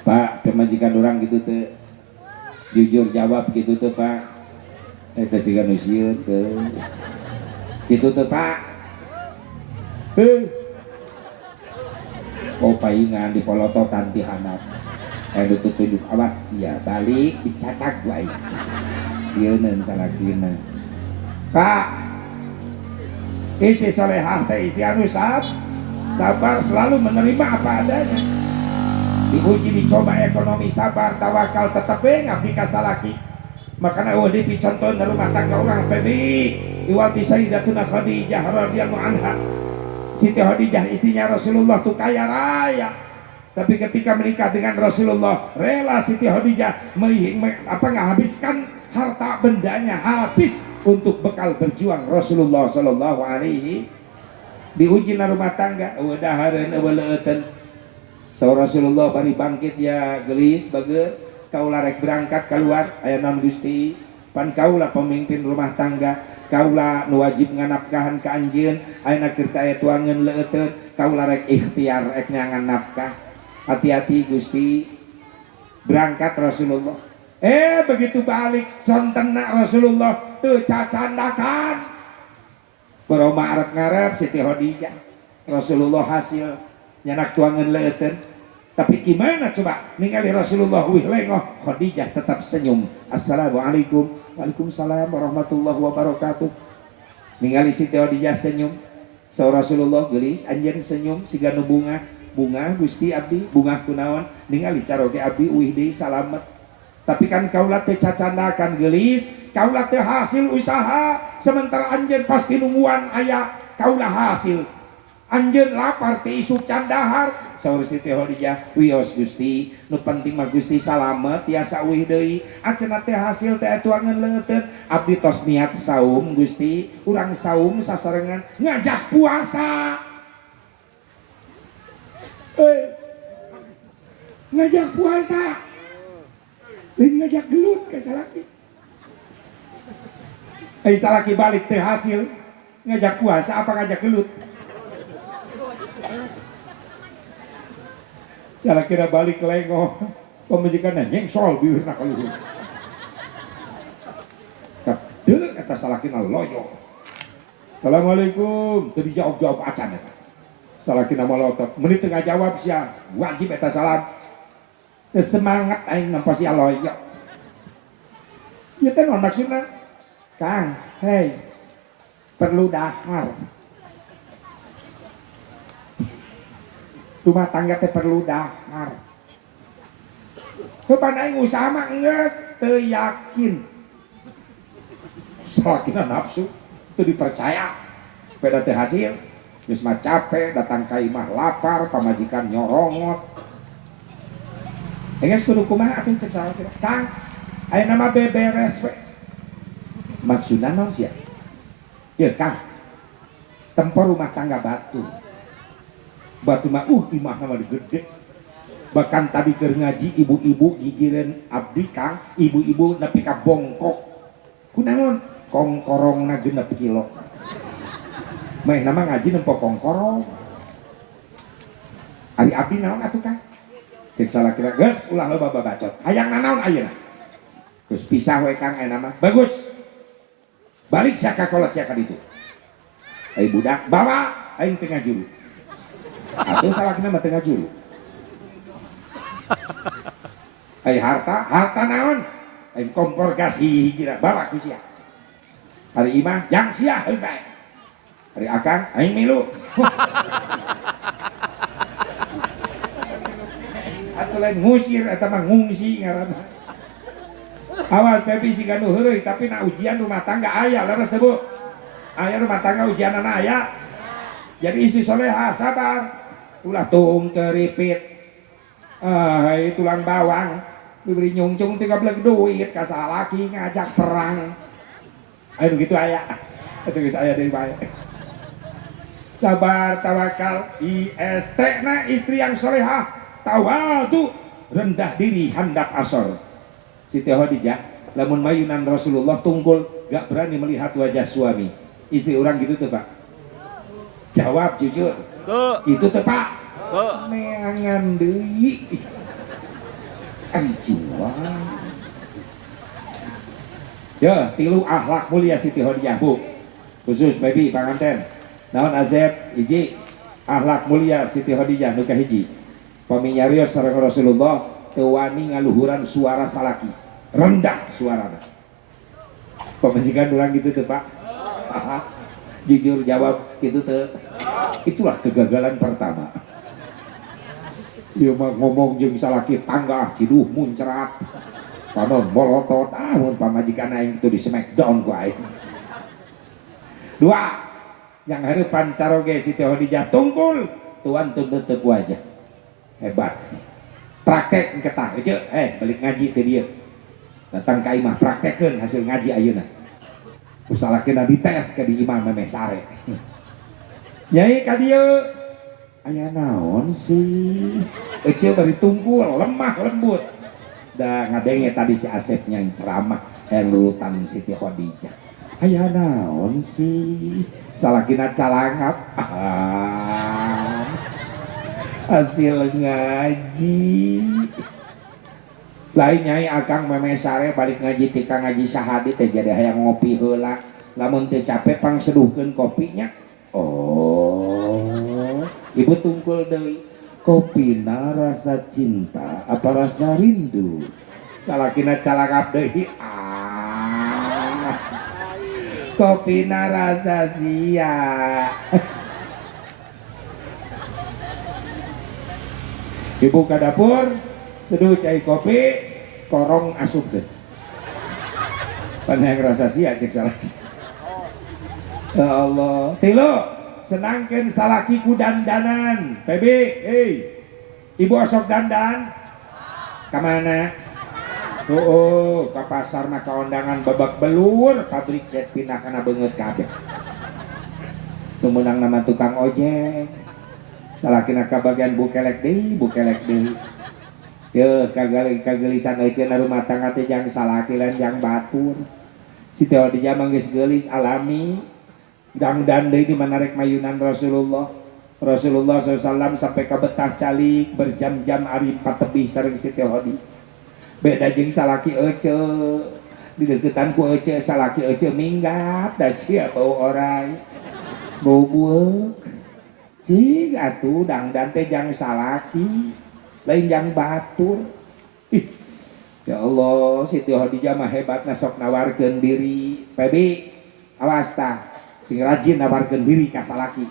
Pak pemajikan orang gitu tuh jujur jawab gitu tuh Pak kesigan usiun tuh gitu tuh Pak oh paingan di polototan di hanap tunjuk awas ya balik dicacak wae sieun salakina Kak istri solehah teh istri anu sabar selalu menerima apa adanya diuji dicoba ekonomi sabar tawakal tetep ngabdi ka salaki makana eueuh contoh na rumah tangga urang Febri iwati Sayyidatuna Khadijah radhiyallahu anha Siti Khadijah istrinya Rasulullah tuh kaya raya tapi ketika menikah dengan Rasulullah rela Siti Khadijah menghabiskan harta bendanya habis untuk bekal berjuang Rasulullah sallallahu alaihi diuji na rumah tangga dahareun leueuten saur Rasulullah bari bangkit ya gelis bageut kaula rek berangkat keluar aya naon Gusti pan kaula pemimpin rumah tangga kaula nu wajib nganafkahan ka anjeun ayeuna keur aya tuangeun leueteun kaula rek ikhtiar rek nyangan nafkah hati-hati Gusti berangkat Rasulullah begitu balik sontenna Rasulullah teu cacandakan baroma arep ngarep Siti Khadijah Rasulullah hasil nyanak tuangeun leueteun tapi gimana coba ningali Rasulullah wih lengoh Khadijah tetap senyum assalamualaikum waalaikumsalam warahmatullahi wabarakatuh ningali Siti Khadijah senyum saur Rasulullah geulis anjeun senyum siga nu bunga Gusti abdi bunga kunaon ningali caroge abdi uih deui salamet tapi kan kaula teh cacandakan geulis kaula teh hasil usaha sementara anjeun pasti nungguan aya kaula hasil anjeun lapar teh isuk candahar saur Siti Khadijah wios Gusti nu penting mah Gusti salamet tiasa uih deui acenah teh hasil teh tuangeun leuteun abdi tos niat saum Gusti urang saum sasarengan ngajak puasa ngajak puasa lain ngajak gelut ke salaki salaki balik teh hasil ngajak puasa apa ngajak gelut salaki balik lengoh pemajikan nyengsol biurna kaluhur kadeu eta salaki loyo assalamualaikum teu dijawab acan eta salaki nama lotot menit tengah jawab sia wajib eta salam semangat aing nampa sia loyo ieu teh naon maksudna Kang hei perlu dahar rumah tangga teh perlu dahar Kepan aing usaha mah geus teu yakin. Salakina nafsu teu dipercaya. Peda teu hasil, geus mah capek, datang ka imah lapar, pamajikan nyorongot. Enggeus kudu kumaha atuh cek salakina. Kang, aya nama beberes we. Maksudna naon sia? Ya Kang, tempor rumah tangga batu. Batu mah imah nama gede. Bahkan tadi keur ngaji ibu-ibu gigireun abdi Kang, ibu-ibu nepi ka bongkok. Kunaon? Kongkorongna genep kilo. Meh nama ngaji nempo kongkorong. Ari abdi naon atuh Kang? Cek salakira geus ulah loba babacot. Hayang nanaon ayeuna? Geus pisah we Kang aya nama. Bagus. Balik sia ka kolot sia ka ditu. Ai budak bawa aing teu ngajuru. Atuh salakina mah teu ngajuru. Ai harta naon? Ai kompor gas hiji-hiji bawa ku sia. Hari imah jang sia heuh bae. Hari akang aing milu. Atuh lain ngusir eta mah ngungsi ngaranna. Awas pepi si ganu heureuy tapi na ujian rumah tangga aya leres teh Bu. Aya rumah tangga ujianana aya. Jadi isi soleha sabar. Ulah tung keripit. Hai tulang bawang diberi nyungcung 13 duit ka salaki ngajak perang. Ayo gitu aya. Atuh geus aya deui bae. Sabar tawakal IST na istri yang solehah tawadu rendah diri handap asor. Siti Khadijah lamun mayunan Rasulullah tungkul gak berani melihat wajah suami. Istri orang gitu tuh Pak. Jawab jujur. Tuh. Itu tuh Pak. Tuh. Neangan deui. Anjiwa. Ya, tilu akhlak mulia Siti Khadijah Bu. Khusus baby panganten. Naon Azeb hiji akhlak mulia Siti Khadijah nu kahiji. Paminyarios sareng Rasulullah teu wani ngaluhuran suara salaki. Rendah suarana. Pamajikan ulang gitu tuh Pak. Jujur jawab itu tuh. Itulah kegagalan pertama. Ieu mah ngomong jeung salaki tangga ciduh muncrat. Panon molotot mun pamajikan aing itu di smackdown ku aing. Dua, yang hareupan caroge Siti Khadijah tungkul tuan tuntut teu aja. Hebat. Praktek ketah euy balik ngaji teh dieu. Datang ka imah praktekkeun hasil ngaji ayeuna. Usalakina dites ka di imah memeh sare. Nyai ka dieu aya naon sih? Ece bari tungkul lemah lembut. Da ngadenge tadi si Asep yang ceramah yang lulutan Siti Khadijah. Aya naon sih? Salakina calangap. Hasil ngaji. Lain nyai akang memeh sare balik ngaji tika ngaji sahadi teh jadi hayang ngopi heula. Lamun teu capek pang seduhkeun kopinya. Oh, ibu tungkul deui. Kopina rasa cinta apa rasa rindu? Salakina calangap deui. Kopina rasa sia. Ibu ka dapur seduh cai kopi korong asupkeun. Pan hayang rasa sia cek salaki. Ya Allah. Tilu senangkeun salaki ku dandanan. Pebi, ibu osok dandan. Kamana? Ka pasar mah kaondangan babak belur, pabrik jet pindah kana beungeut kabeh. Tumenang nama tukang ojek. Salakina ka bagian bukelek deui. Ye kagelisan euceuna rumah tangga teh jang salaki lain jang batur. Siti Khadijah mah geus geulis alami. Dangdan deui di manarek mayunan Rasulullah. Rasulullah SAW sampai ka betah calik berjam-jam ari patebih sareng Siti Khadijah. Beda jeung salaki ece di deketan ku ece salaki ece minggat da sia bau orai bau bueuk cing atuh dangdan teh jang salaki lain jang batur. Ya Allah Siti Khadijah mah hebatna sok nawarkeun diri. Pebi awas tah sing rajin nawarkeun diri ka salaki.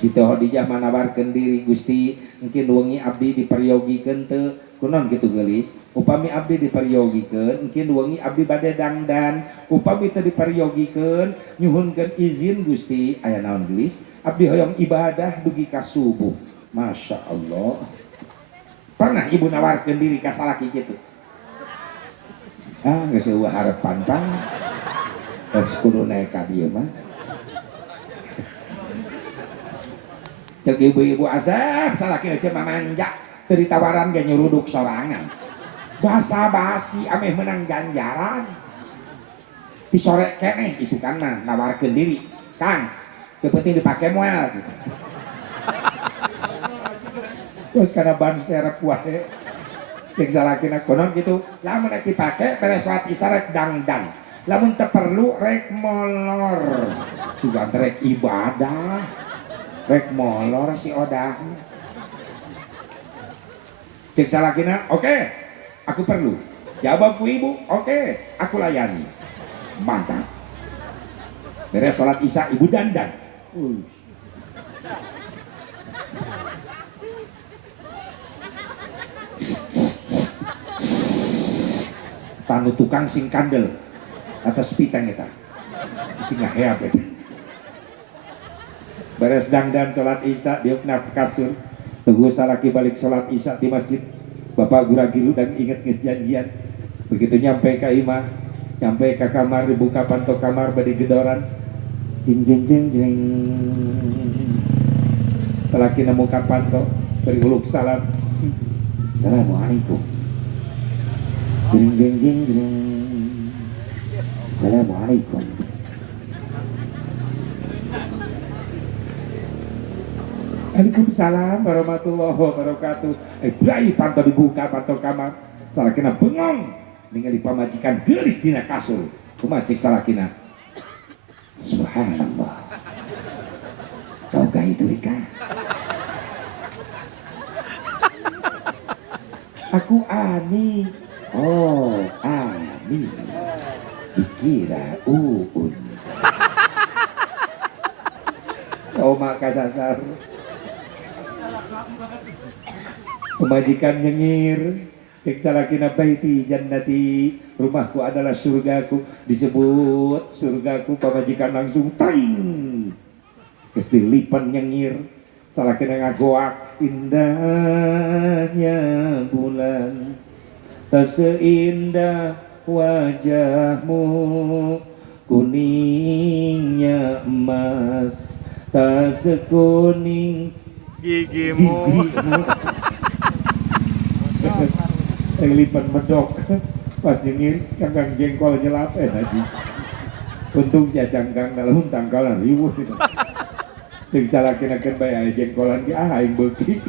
Siti Khadijah mah nawarkeun diri Gusti mungkin wengi abdi diperyogikan teu kunon gitu gelis upami abdi diperyogikan mungkin wengi abdi bade dangdan upami teu diperyogikan nyuhunkeun izin Gusti aya naon gelis abdi hoyong ibadah dugi ka subuh. Masya Allah. Pernah ibu nawarkeun diri ka salaki kitu? Geus eueuh harepan pang. Geus kudu naik ka dieu mah. Cek ibu-ibu azab salaki aja mamanja teu ditawaran ge nyuruduk sorangan basa-basi ameh menang ganjaran disore keneh isukan mah nawarkeun diri Kang teu penting dipake moal gitu. Terus kana ban serep wae cek salakina konon gitu lamun rek dipake beres salat isya rek dangdang lamun teu perlu rek molor sugan rek ibadah rek molor si odah cek salakina oke, aku perlu jawab ku ibu oke, aku layani mantap beres sholat isya ibu dandan tanu tukang sing kandel atas pitang eta sing ngaheap eta beres dangdan sholat isya diukna kasur tunggu salaki balik sholat isya di masjid bapak guragilu dan inget ngis janjian begitu nyampe ke imah nyampe ke kamar dibuka pantok kamar badi gedoran jing jing jing jing salaki nemu ka pantok beri uluk salam assalamualaikum jing jing jing jing assalamualaikum. Waalaikumsalam warahmatullahi wabarakatuh. Brai panto dibuka panto kamar. Salakina bengong ningali pamajikan geulis dina kasur. Kumaha cek salakina? Subhanallah. Boga itu Rika. Aku Ani. Oh, Ani. Dikira Uun. Oma kasasar. Pemajikan nyengir cek salakina baiti jannati rumahku adalah surgaku disebut surgaku pemajikan langsung tring geus dilipan nyengir salakina ngagoak indahnya bulan tak seindah wajahmu kuningnya emas tak sekuning gigimu yang lipan medok pas nyengir canggang jengkol nyelap najis untung si canggang dalam tangkalan riwuh itu cek salakinakeun bae aya jengkolan ge aing beuki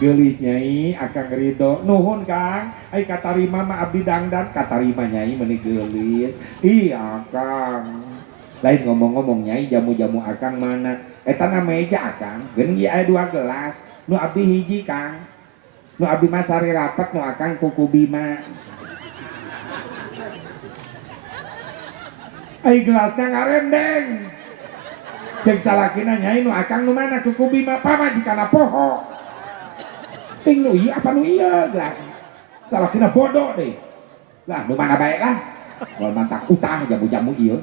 geulis nyai akang ridho nuhun Kang ai katarima mah abdi dangdan katarima nyai meuni geulis ih akang lain ngomong-ngomong nyai jamu-jamu akang mana eta na meja Kang geun ieu aya 2 gelas nu abdi hiji Kang nu abdi mah sari rapet nu akang kuku bima ai gelasna ngarendeng cek salakina nyai nu akang nu mana kuku bima pamajikana poho ting nu ieu apa nu ieu gelas salakina bodoh deh lah nu mana bae lah wal mantak utah jamu-jamu ieu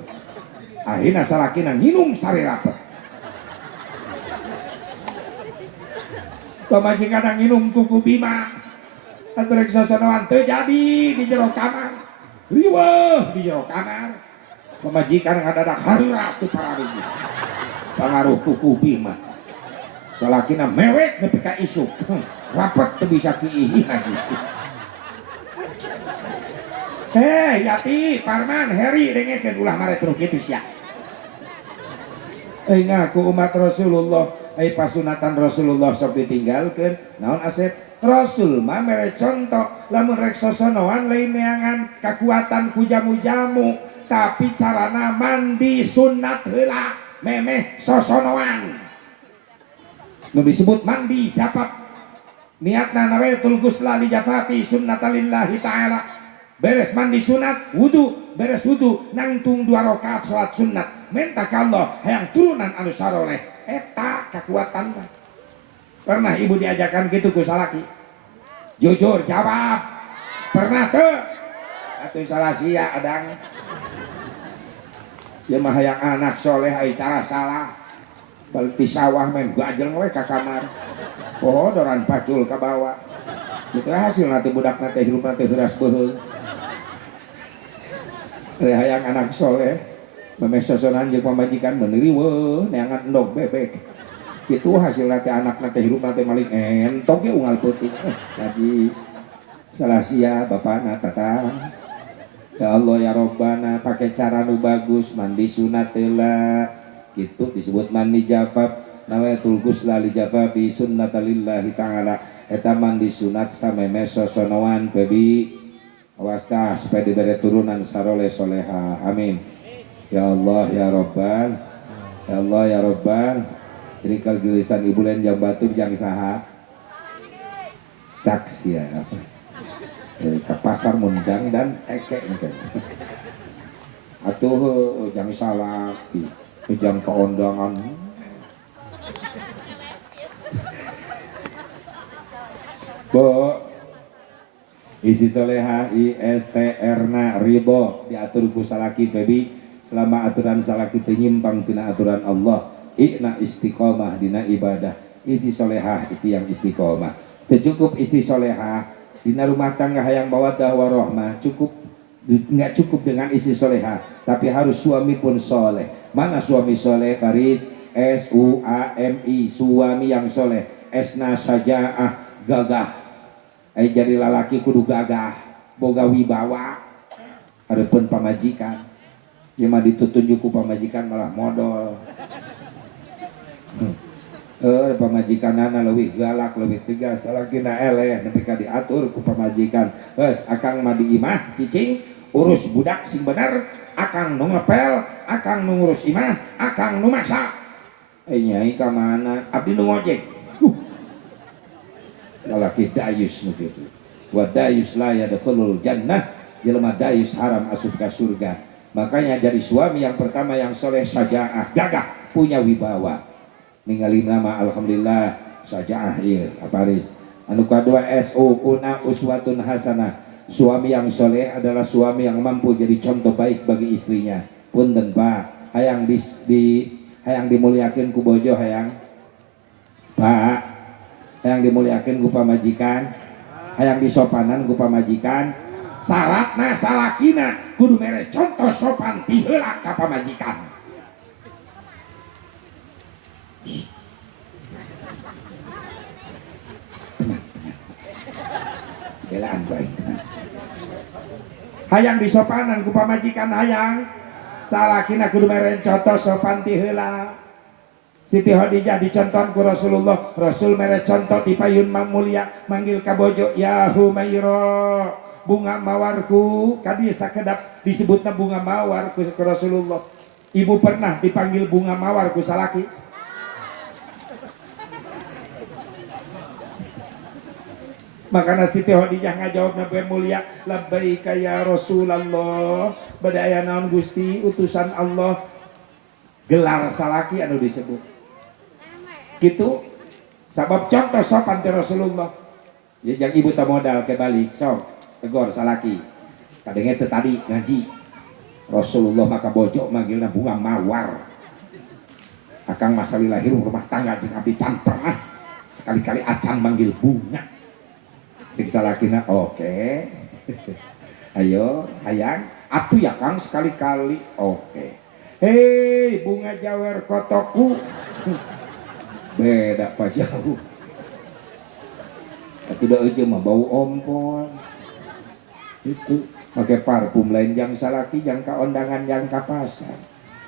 akhirna salakina nginum sari rapet pamajikan nginum kuku bima antrek sosonoan teu jadi di jero kamar riweuh di jero kamar pamajikan ngadadak hariras di pararing pangaruh kuku bima salakina mewek nepi ka isuk rapet teu bisa kiihi najis Yati, Parman, Heri dengekeun ulah mare truk kitu sia ngaku umat Rasulullah pasunatan Rasulullah sok ditinggalkeun naon Asep Rasul mah mere contoh lamun rek sosonoan lain neangan kakuatan ku jamu-jamu tapi carana mandi sunat heula memeh sosonoan nu disebut mandi japap niatna nawaitul ghusla li jafati sunnatalillahi ta'ala beres mandi sunat wudu beres wudu nangtung 2 rakaat salat sunat minta ka Allah hayang turunan anu saroleh eta kakuatan Pernah ibu diajarkan gitu ku salaki? Jujur jawab. Pernah tuh? Atuh salah sia adang. Ya mah hayang anak soleh ai cara salah. Balik di sawah main gajeng we ka kamar. Doran pacul ka bawah. Itu hasil nanti budak nanti hirup nanti heras beheung. Hayang anak soleh memesosonan jeung pamajikan meneuri weuh neangan endog bebek. Itu hasil nanti anak nanti hirup nanti malik entok ge unggal peuting. Jadi salah sia bapana tatang. Ya Allah ya Robbana pakai cara nu bagus mandi sunat heula gitu disebut mandi jafaf nawatul ghusla li jafafi sunnatalillahi ta'ala eta mandi sunat sameme sosonoan bebi awasta supaya diberi turunan sarole soleha amin ya Allah ya Robban ya Allah ya Robban jadi kalgilisan ibu lain yang batur yang saha cak sia apa ke pasar mundang dan eke mungkin atuh jangan salah jangan keondangan bo isi soleha ISTR na ribo diatur ku salaki baby selama aturan salaki penyimpang tina aturan Allah ikna istiqomah dina ibadah isi soleha isti yang istiqomah cukup isti soleha dina rumah tangga hayang mawaddah warahmah cukup nggak cukup dengan istri soleha tapi harus suami pun soleh. Mana suami soleh? Faris SUAMI suami yang soleh esna sajaah gagah jadi lalaki kudu gagah boga wibawa hareupeun pamajikan ieu mah ditutunjuk ku pamajikan malah modal. Pamajikanana leuwih galak leuwih tegas salakina eleh nepi ka diatur ku pamajikan geus akang mah di imah cicing urus budak sing bener akang nu ngepel akang nu ngurus imah akang nu masak nyai ka mana abdi nu ngojek lalaki dayus nu kitu wa dayus la yadkhulul jannah jelema dayus haram asup ka surga makanya jadi suami yang pertama yang soleh sajaah gagah punya wibawa ningali nama alhamdulillah sajaah ieu aparis anu kadua SUUna uswatun hasanah suami yang soleh adalah suami yang mampu jadi contoh baik bagi istrinya punten Pak hayang hayang dimuliakeun ku bojo hayang Pak hayang dimuliakeun ku pamajikan hayang disopanan ku pamajikan syaratna salakina kudu mere contoh sopan ti heula ka pamajikan. Belaan baik. Hayang disopanan ku pamajikan hayang salakina kudu mere contoh sopan ti heula. Siti Khadijah dicontoh ku Rasulullah, Rasul mere contoh di payun mulia manggil ka bojo ya Humaira bunga mawarku kadi sakedap disebutna bunga mawar ku Rasulullah. Ibu pernah dipanggil bunga mawar ku salaki? Makanya Siti Khadijah ngajawab Nabi mulia labbaika ya Rasulullah badaya naon Gusti utusan Allah gelar salaki anu disebut gitu sabab contoh sopan ti Rasulullah ya jang ibu ta modal ke balik sok tegor salaki kadenge teu tadi ngaji Rasulullah maka bojo manggilna bunga mawar akang masalah lahir rumah tangga jeung abdi can pernah sekali-kali acan manggil bunga sing salakina oke. Ayo hayang atuh ya Kang sekali-kali oke. Hei bunga jawer kotoku beda pa jauh tapi udah aja mah bau ompol itu pakai parfum lain yang salaki yang kaondangan yang kapasar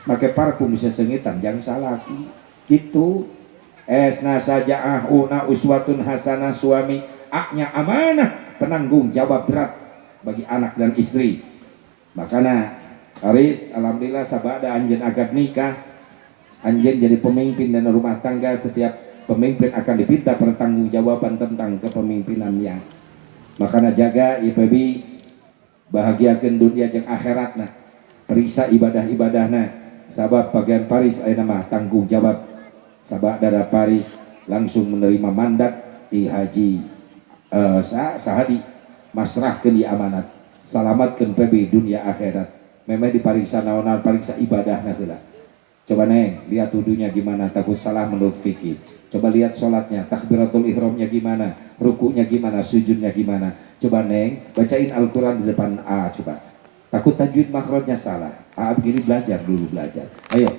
pakai parfum sesengitan yang salaki gitu esna saja una uswatun hasanah suami aknya amanah penanggung jawab berat bagi anak dan istri makanya Aris alhamdulillah sabada anjen agak nikah anjen jadi pemimpin dan rumah tangga setiap pemimpin akan dipinta pertanggungjawaban tentang kepemimpinannya makanya jaga IPB bahagiakeun dunia jeung akhiratna periksa ibadah-ibadahna sabab bagian Paris aya nama tanggung jawab sabada Paris langsung menerima mandat di haji sahadi masrahkeun di amanat salamatkeun PB dunia akhirat memang dipariksa naonan pariksa ibadahna heula. Coba neng lihat wudunya gimana, takut salah menurut fikih. Coba lihat sholatnya, takbiratul ihramnya gimana, rukunya gimana, sujudnya gimana. Coba neng bacain Al-Quran di depan A, coba takut tajwid makhrajnya salah. A begini belajar dulu belajar. Ayo,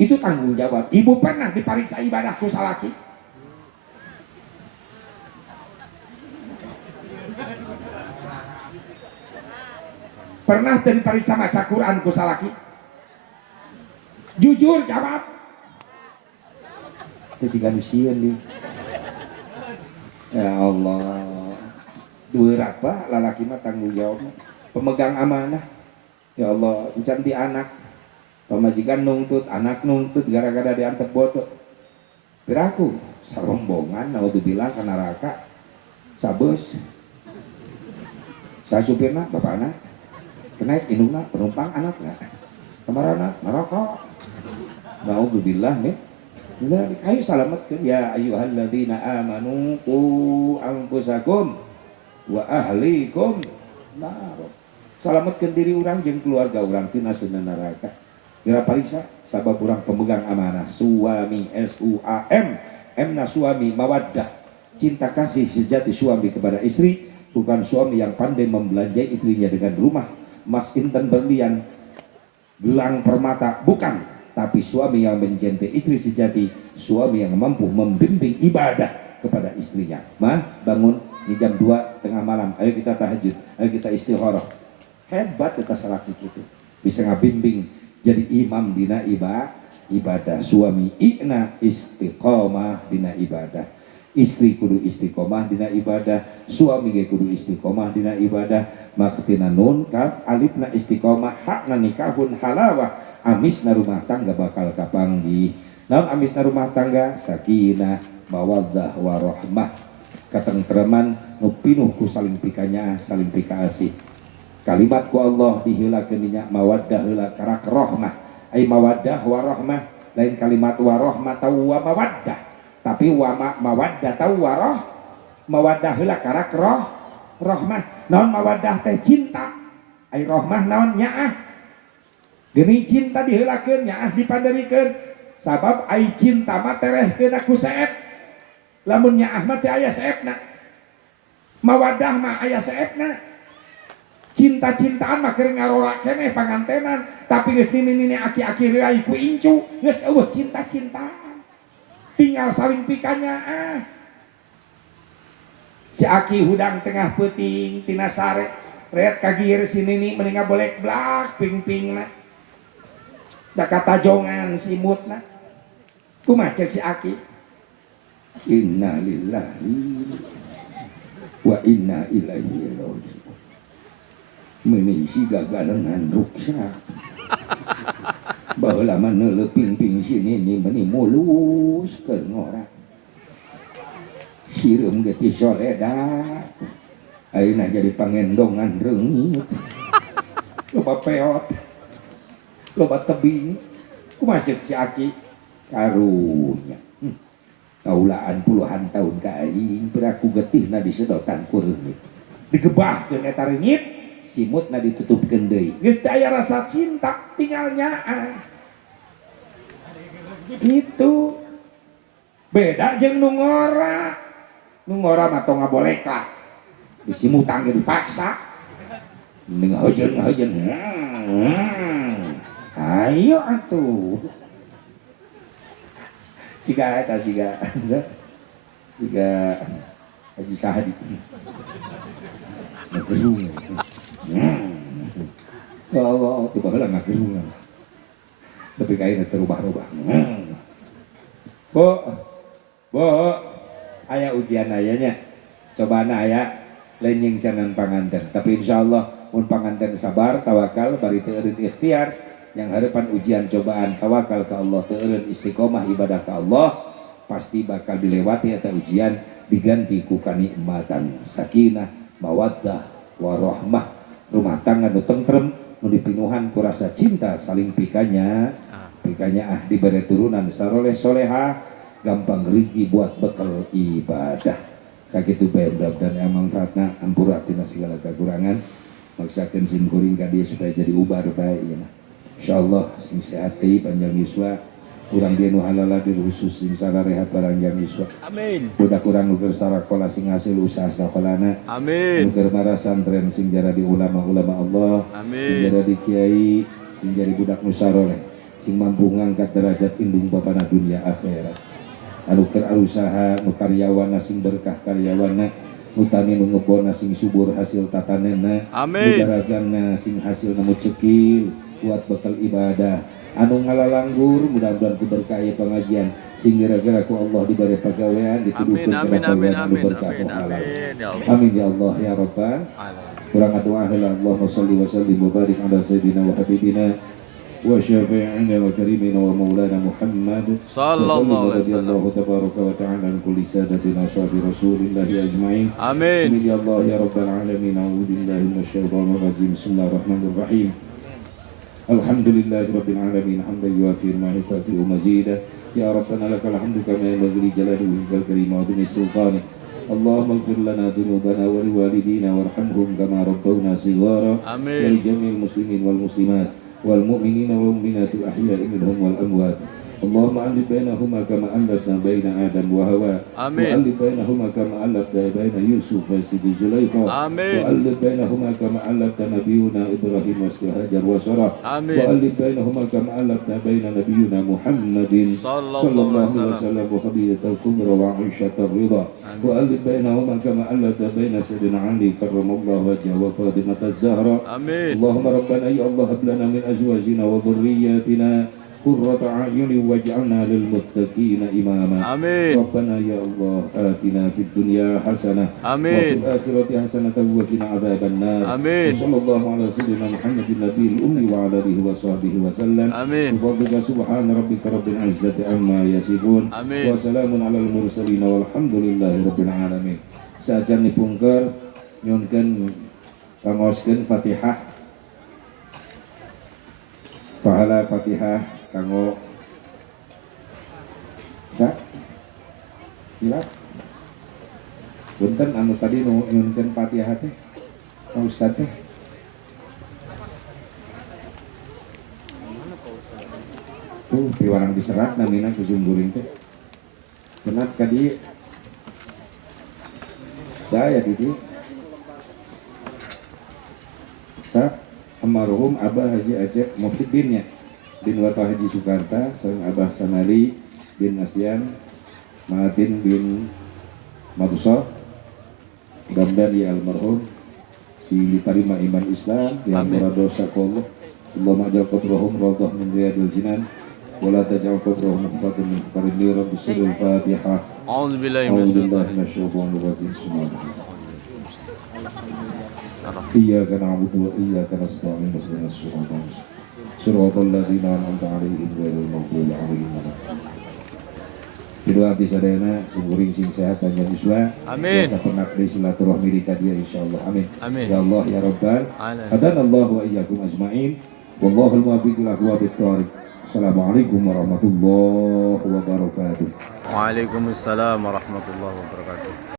itu tanggung jawab. Ibu pernah dipariksa ibadahku salaki? Pernah dipariksa maca Quran ku salaki? Jujur jawab. Itu si ganusian nih. Ya Allah. Berat pak lalaki mah tanggung jawabnya. Pemegang amanah. Ya Allah, encan di anak. Pemajikan nungtut, anak nungtut gara-gara diantep bodoh. Piraku sarombongan naudzubillah ka neraka. Sabus. Sa supirna bapakna. Kenaik indungna penumpang anaknya. Kamarana neraka. Naudzubillah nih. Ayo selamatkan ya ayyuhalladzina amanu qu anfusakum wa ahlikum nar. Selamatkan diri orang jeung keluarga orang tina seuneu neraka. Geura pariksa sabab urang pemegang amanah suami SUAM emna suami mawaddah cinta kasih sejati suami kepada istri bukan suami yang pandai membelanjai istrinya dengan rumah emas intan berlian gelang permata bukan, tapi suami yang mencintai istri sejati, suami yang mampu membimbing ibadah kepada istrinya. Mah bangun di jam 2 tengah malam, ayo kita tahajud, ayo kita istikharah. Hebat kita salaki itu, bisa ngabimbing jadi imam dina ibadah. Suami ikna istiqomah dina ibadah, istri kudu istiqomah dina ibadah, suami ge kudu istiqomah dina ibadah. Maktina nun kaf alifna istiqomah hakna nikahun halawah amisna rumah tangga bakal kapanggi. Naon amisna rumah tangga sakinah mawaddah warahmah katentreman nu pinuh ku saling pikanya saling pikasih. Kalimat ku Allah diheulakeun nya mawaddah heula karak rahmah ai mawaddah warahmah lain kalimat warahmah tau wa mawaddah tapi wa mawaddah tau warah mawaddah heula karak rahmah. Naon mawaddah teh cinta ai rahmah naon nyaah geuning cinta diheulakeun nyaah dipanderikeun sabab ai cinta mah terehkeun ku saeb lamun nyaah mah teh aya saebna mawaddah mah aya saebna cinta-cintaan mah keur ngarora keneh pangantenan tapi geus nini-nini aki-aki reuy ku incu geus eueuh cinta-cintaan tinggal saling pikanya si aki hudang tengah peuting tina sare ret kagieur si nini mendingan bolek blak ping-pingna da katajongan si mutna kumaha ceuk si aki inna lillahi wa inna ilaihi raji'un menisi gagalengan ruksak baheula mah neuleuh ping-ping si nini meuni mulus keur ngora sireum ge ti soreda ayeuna jadi pangendongan reungit loba peot loba tebing kumaha si aki karunya kaulaan puluhan tahun ka aing beraku getihna disedotan ku reungit digebahkeun eta reungit simutna ditutupkeun deui geus teu aya rasa cinta tinggal nyaah gitu beda jeung nu ngora mah tong ngabolek lah disimutang ge dipaksa mending heujeun ayo atuh siga Haji Sahadi ngagerung oh tiba heula ngagerung tapi kaina terubah-ubah bo aya ujian ayanya cobaan aya lain nyingsanan panganten tapi insyaallah mun panganten sabar tawakal bari teu eureun ikhtiar yang harapan ujian cobaan tawakal ke Allah teu eureun istiqomah ibadah ke Allah pasti bakal dilewati eta ujian diganti ku kanikmatan sakinah mawaddah warahmah rumah tangga nu tentrem nu dipinuhan ku rasa cinta saling pikanya diberi turunan saleh soleha gampang rezeki buat bekal ibadah. Sakitu bae mudah-mudahan manfaatna ampura tina segala kekurangan. Maksakeun sing kuring ka dieu supaya jadi ubar bae ieu mah. Insyaallah sing sehat teh panjang yuswa. Urang dia nu halala di khusus sing sararehat panjang yuswa. Amin. Budak urang nu keur sarakola sing hasil usaha sakolana. Amin. Nu keur mara santren sing jara di ulama-ulama Allah. Amin. Sing jara di kiai, sing jadi budak nu saroleh. Sing mampu ngangkat derajat indung bapana dunia akhirat. Anu keur usaha nu karyawana sing berkah karyawana, nu tani nu ngebona sing subur hasil tatanena, Amin. nu daragana sing hasil nemu cekil buat bekal ibadah. Anu ngalalanggur mudah-mudahan ku berkah ieu pengajian sing gara-gara ku Allah diberi pagawean dituduhkeun Amin, kana amin, pagawean anu amin, berkah amin, nu halal. amin, ya Allah. Amin ya Allah ya Rabbal kurang doa Allahumma shalli wa sallim wa barik ala sayyidina wa habibina wa syafi'ina wa karimina wa maulana Muhammad Sallallahu alaihi wasallam. radhiyallahu tabaraka wa ta'ala an kulli sadatina sahbi rasulillah ajma'in. Amin. Amin ya Allah ya Rabbal alamin. A'udzu billahi minasyaitonir rajim. Bismillahirrahmanirrahim. Alhamdulillahi rabbil alamin hamdan yuwafi ma yukafi'u mazida. Ya Rabbana lakal hamdu kama yanbaghi li jalali wajhikal karim wa adhimi sultanik. Allahumma ighfir lana dhunubana wa liwalidina warhamhum kama rabbawna shighara. Amin. Wa li jami'il muslimin wal muslimat wal mu'minina wal mu'minati ahya'i minhum wal amwat. Allahumma alif bainahuma kama alafna baina Adam wa Hawa. Amin. Wa alif bainahuma kama alafna baina Yusuf wa Siti Zulaikha. Amin. Wa alif bainahuma kama alafna nabiyuna Ibrahim wa Hajar wa Sarah. Amin. Wa alif bainahuma kama alafna baina nabiyuna Muhammadin Sallallahu alaihi wasallam wa Khadijatul Kubra wa Aisyatul Ridha. Wa alif bainahuma kama alafna baina Sayyidina Ali karramallahu wajhahu wa Fatimah Zahra. Amin. Allahumma rabbana ya Allah hab lana min azwajina wa dhurriyyatina قرة أعين واجعلنا للمتقين إماما. Amin. ربنا يا الله آتنا في الدنيا حسنة وفي Amin. الآخرة حسنة وقنا عذاب النار. Amin. وصلى الله على سيدنا محمد النبي الأمي وعلى آله وصحبه وسلم. Amin. بفضلك سبحان ربك رب العزة عما يصفون Amin. وسلام على المرسلين والحمد لله رب العالمين. Sajan dipungker nyunkeun kangoskeun Fatihah. Pahala Fatihah kanggo ya punten anu tadi nu nyunkeun Fatihah teh Pak Ustaz teh tuh piwarang diserat namina ku sumburing teh cenat ka dieu daya di dieu sa almarhum Abah Haji Acep Muhyiddin nya bin Wata Haji Sukarta sareng Abah Sanali bin Asyan Mahatin bin Mabusoh. Mudah-mudahan ya almarhum si diterima iman Islam diampura dosa Allah. Allahumma ja'al qabrahum rawdah min riyadil jinan wa la taj'al qabrahum maqfatan min qarin niran bisirril Fatihah. A'udzu billahi A'udzu minasyaitonir minasyaitonir rajim. Bismillahirrahmanirrahim. Iyyaka na'budu wa iyyaka nasta'in ihdinas siratal mustaqim. Siratal ladzina an'amta 'alaihim ghairil maghdubi 'alaihim waladdallin. Bidua hati sadayana sing sing sehat panjang yuswa. Amin. Biasa pernah di silaturahmi di dia insyaallah. Amin. Amin. Ya Allah ya Rabbal Alamin. hadanallahu wa iyyakum ajmain. Wallahul muwaffiq ila aqwamit thoriq. Assalamualaikum warahmatullahi wabarakatuh. Waalaikumsalam warahmatullahi wabarakatuh.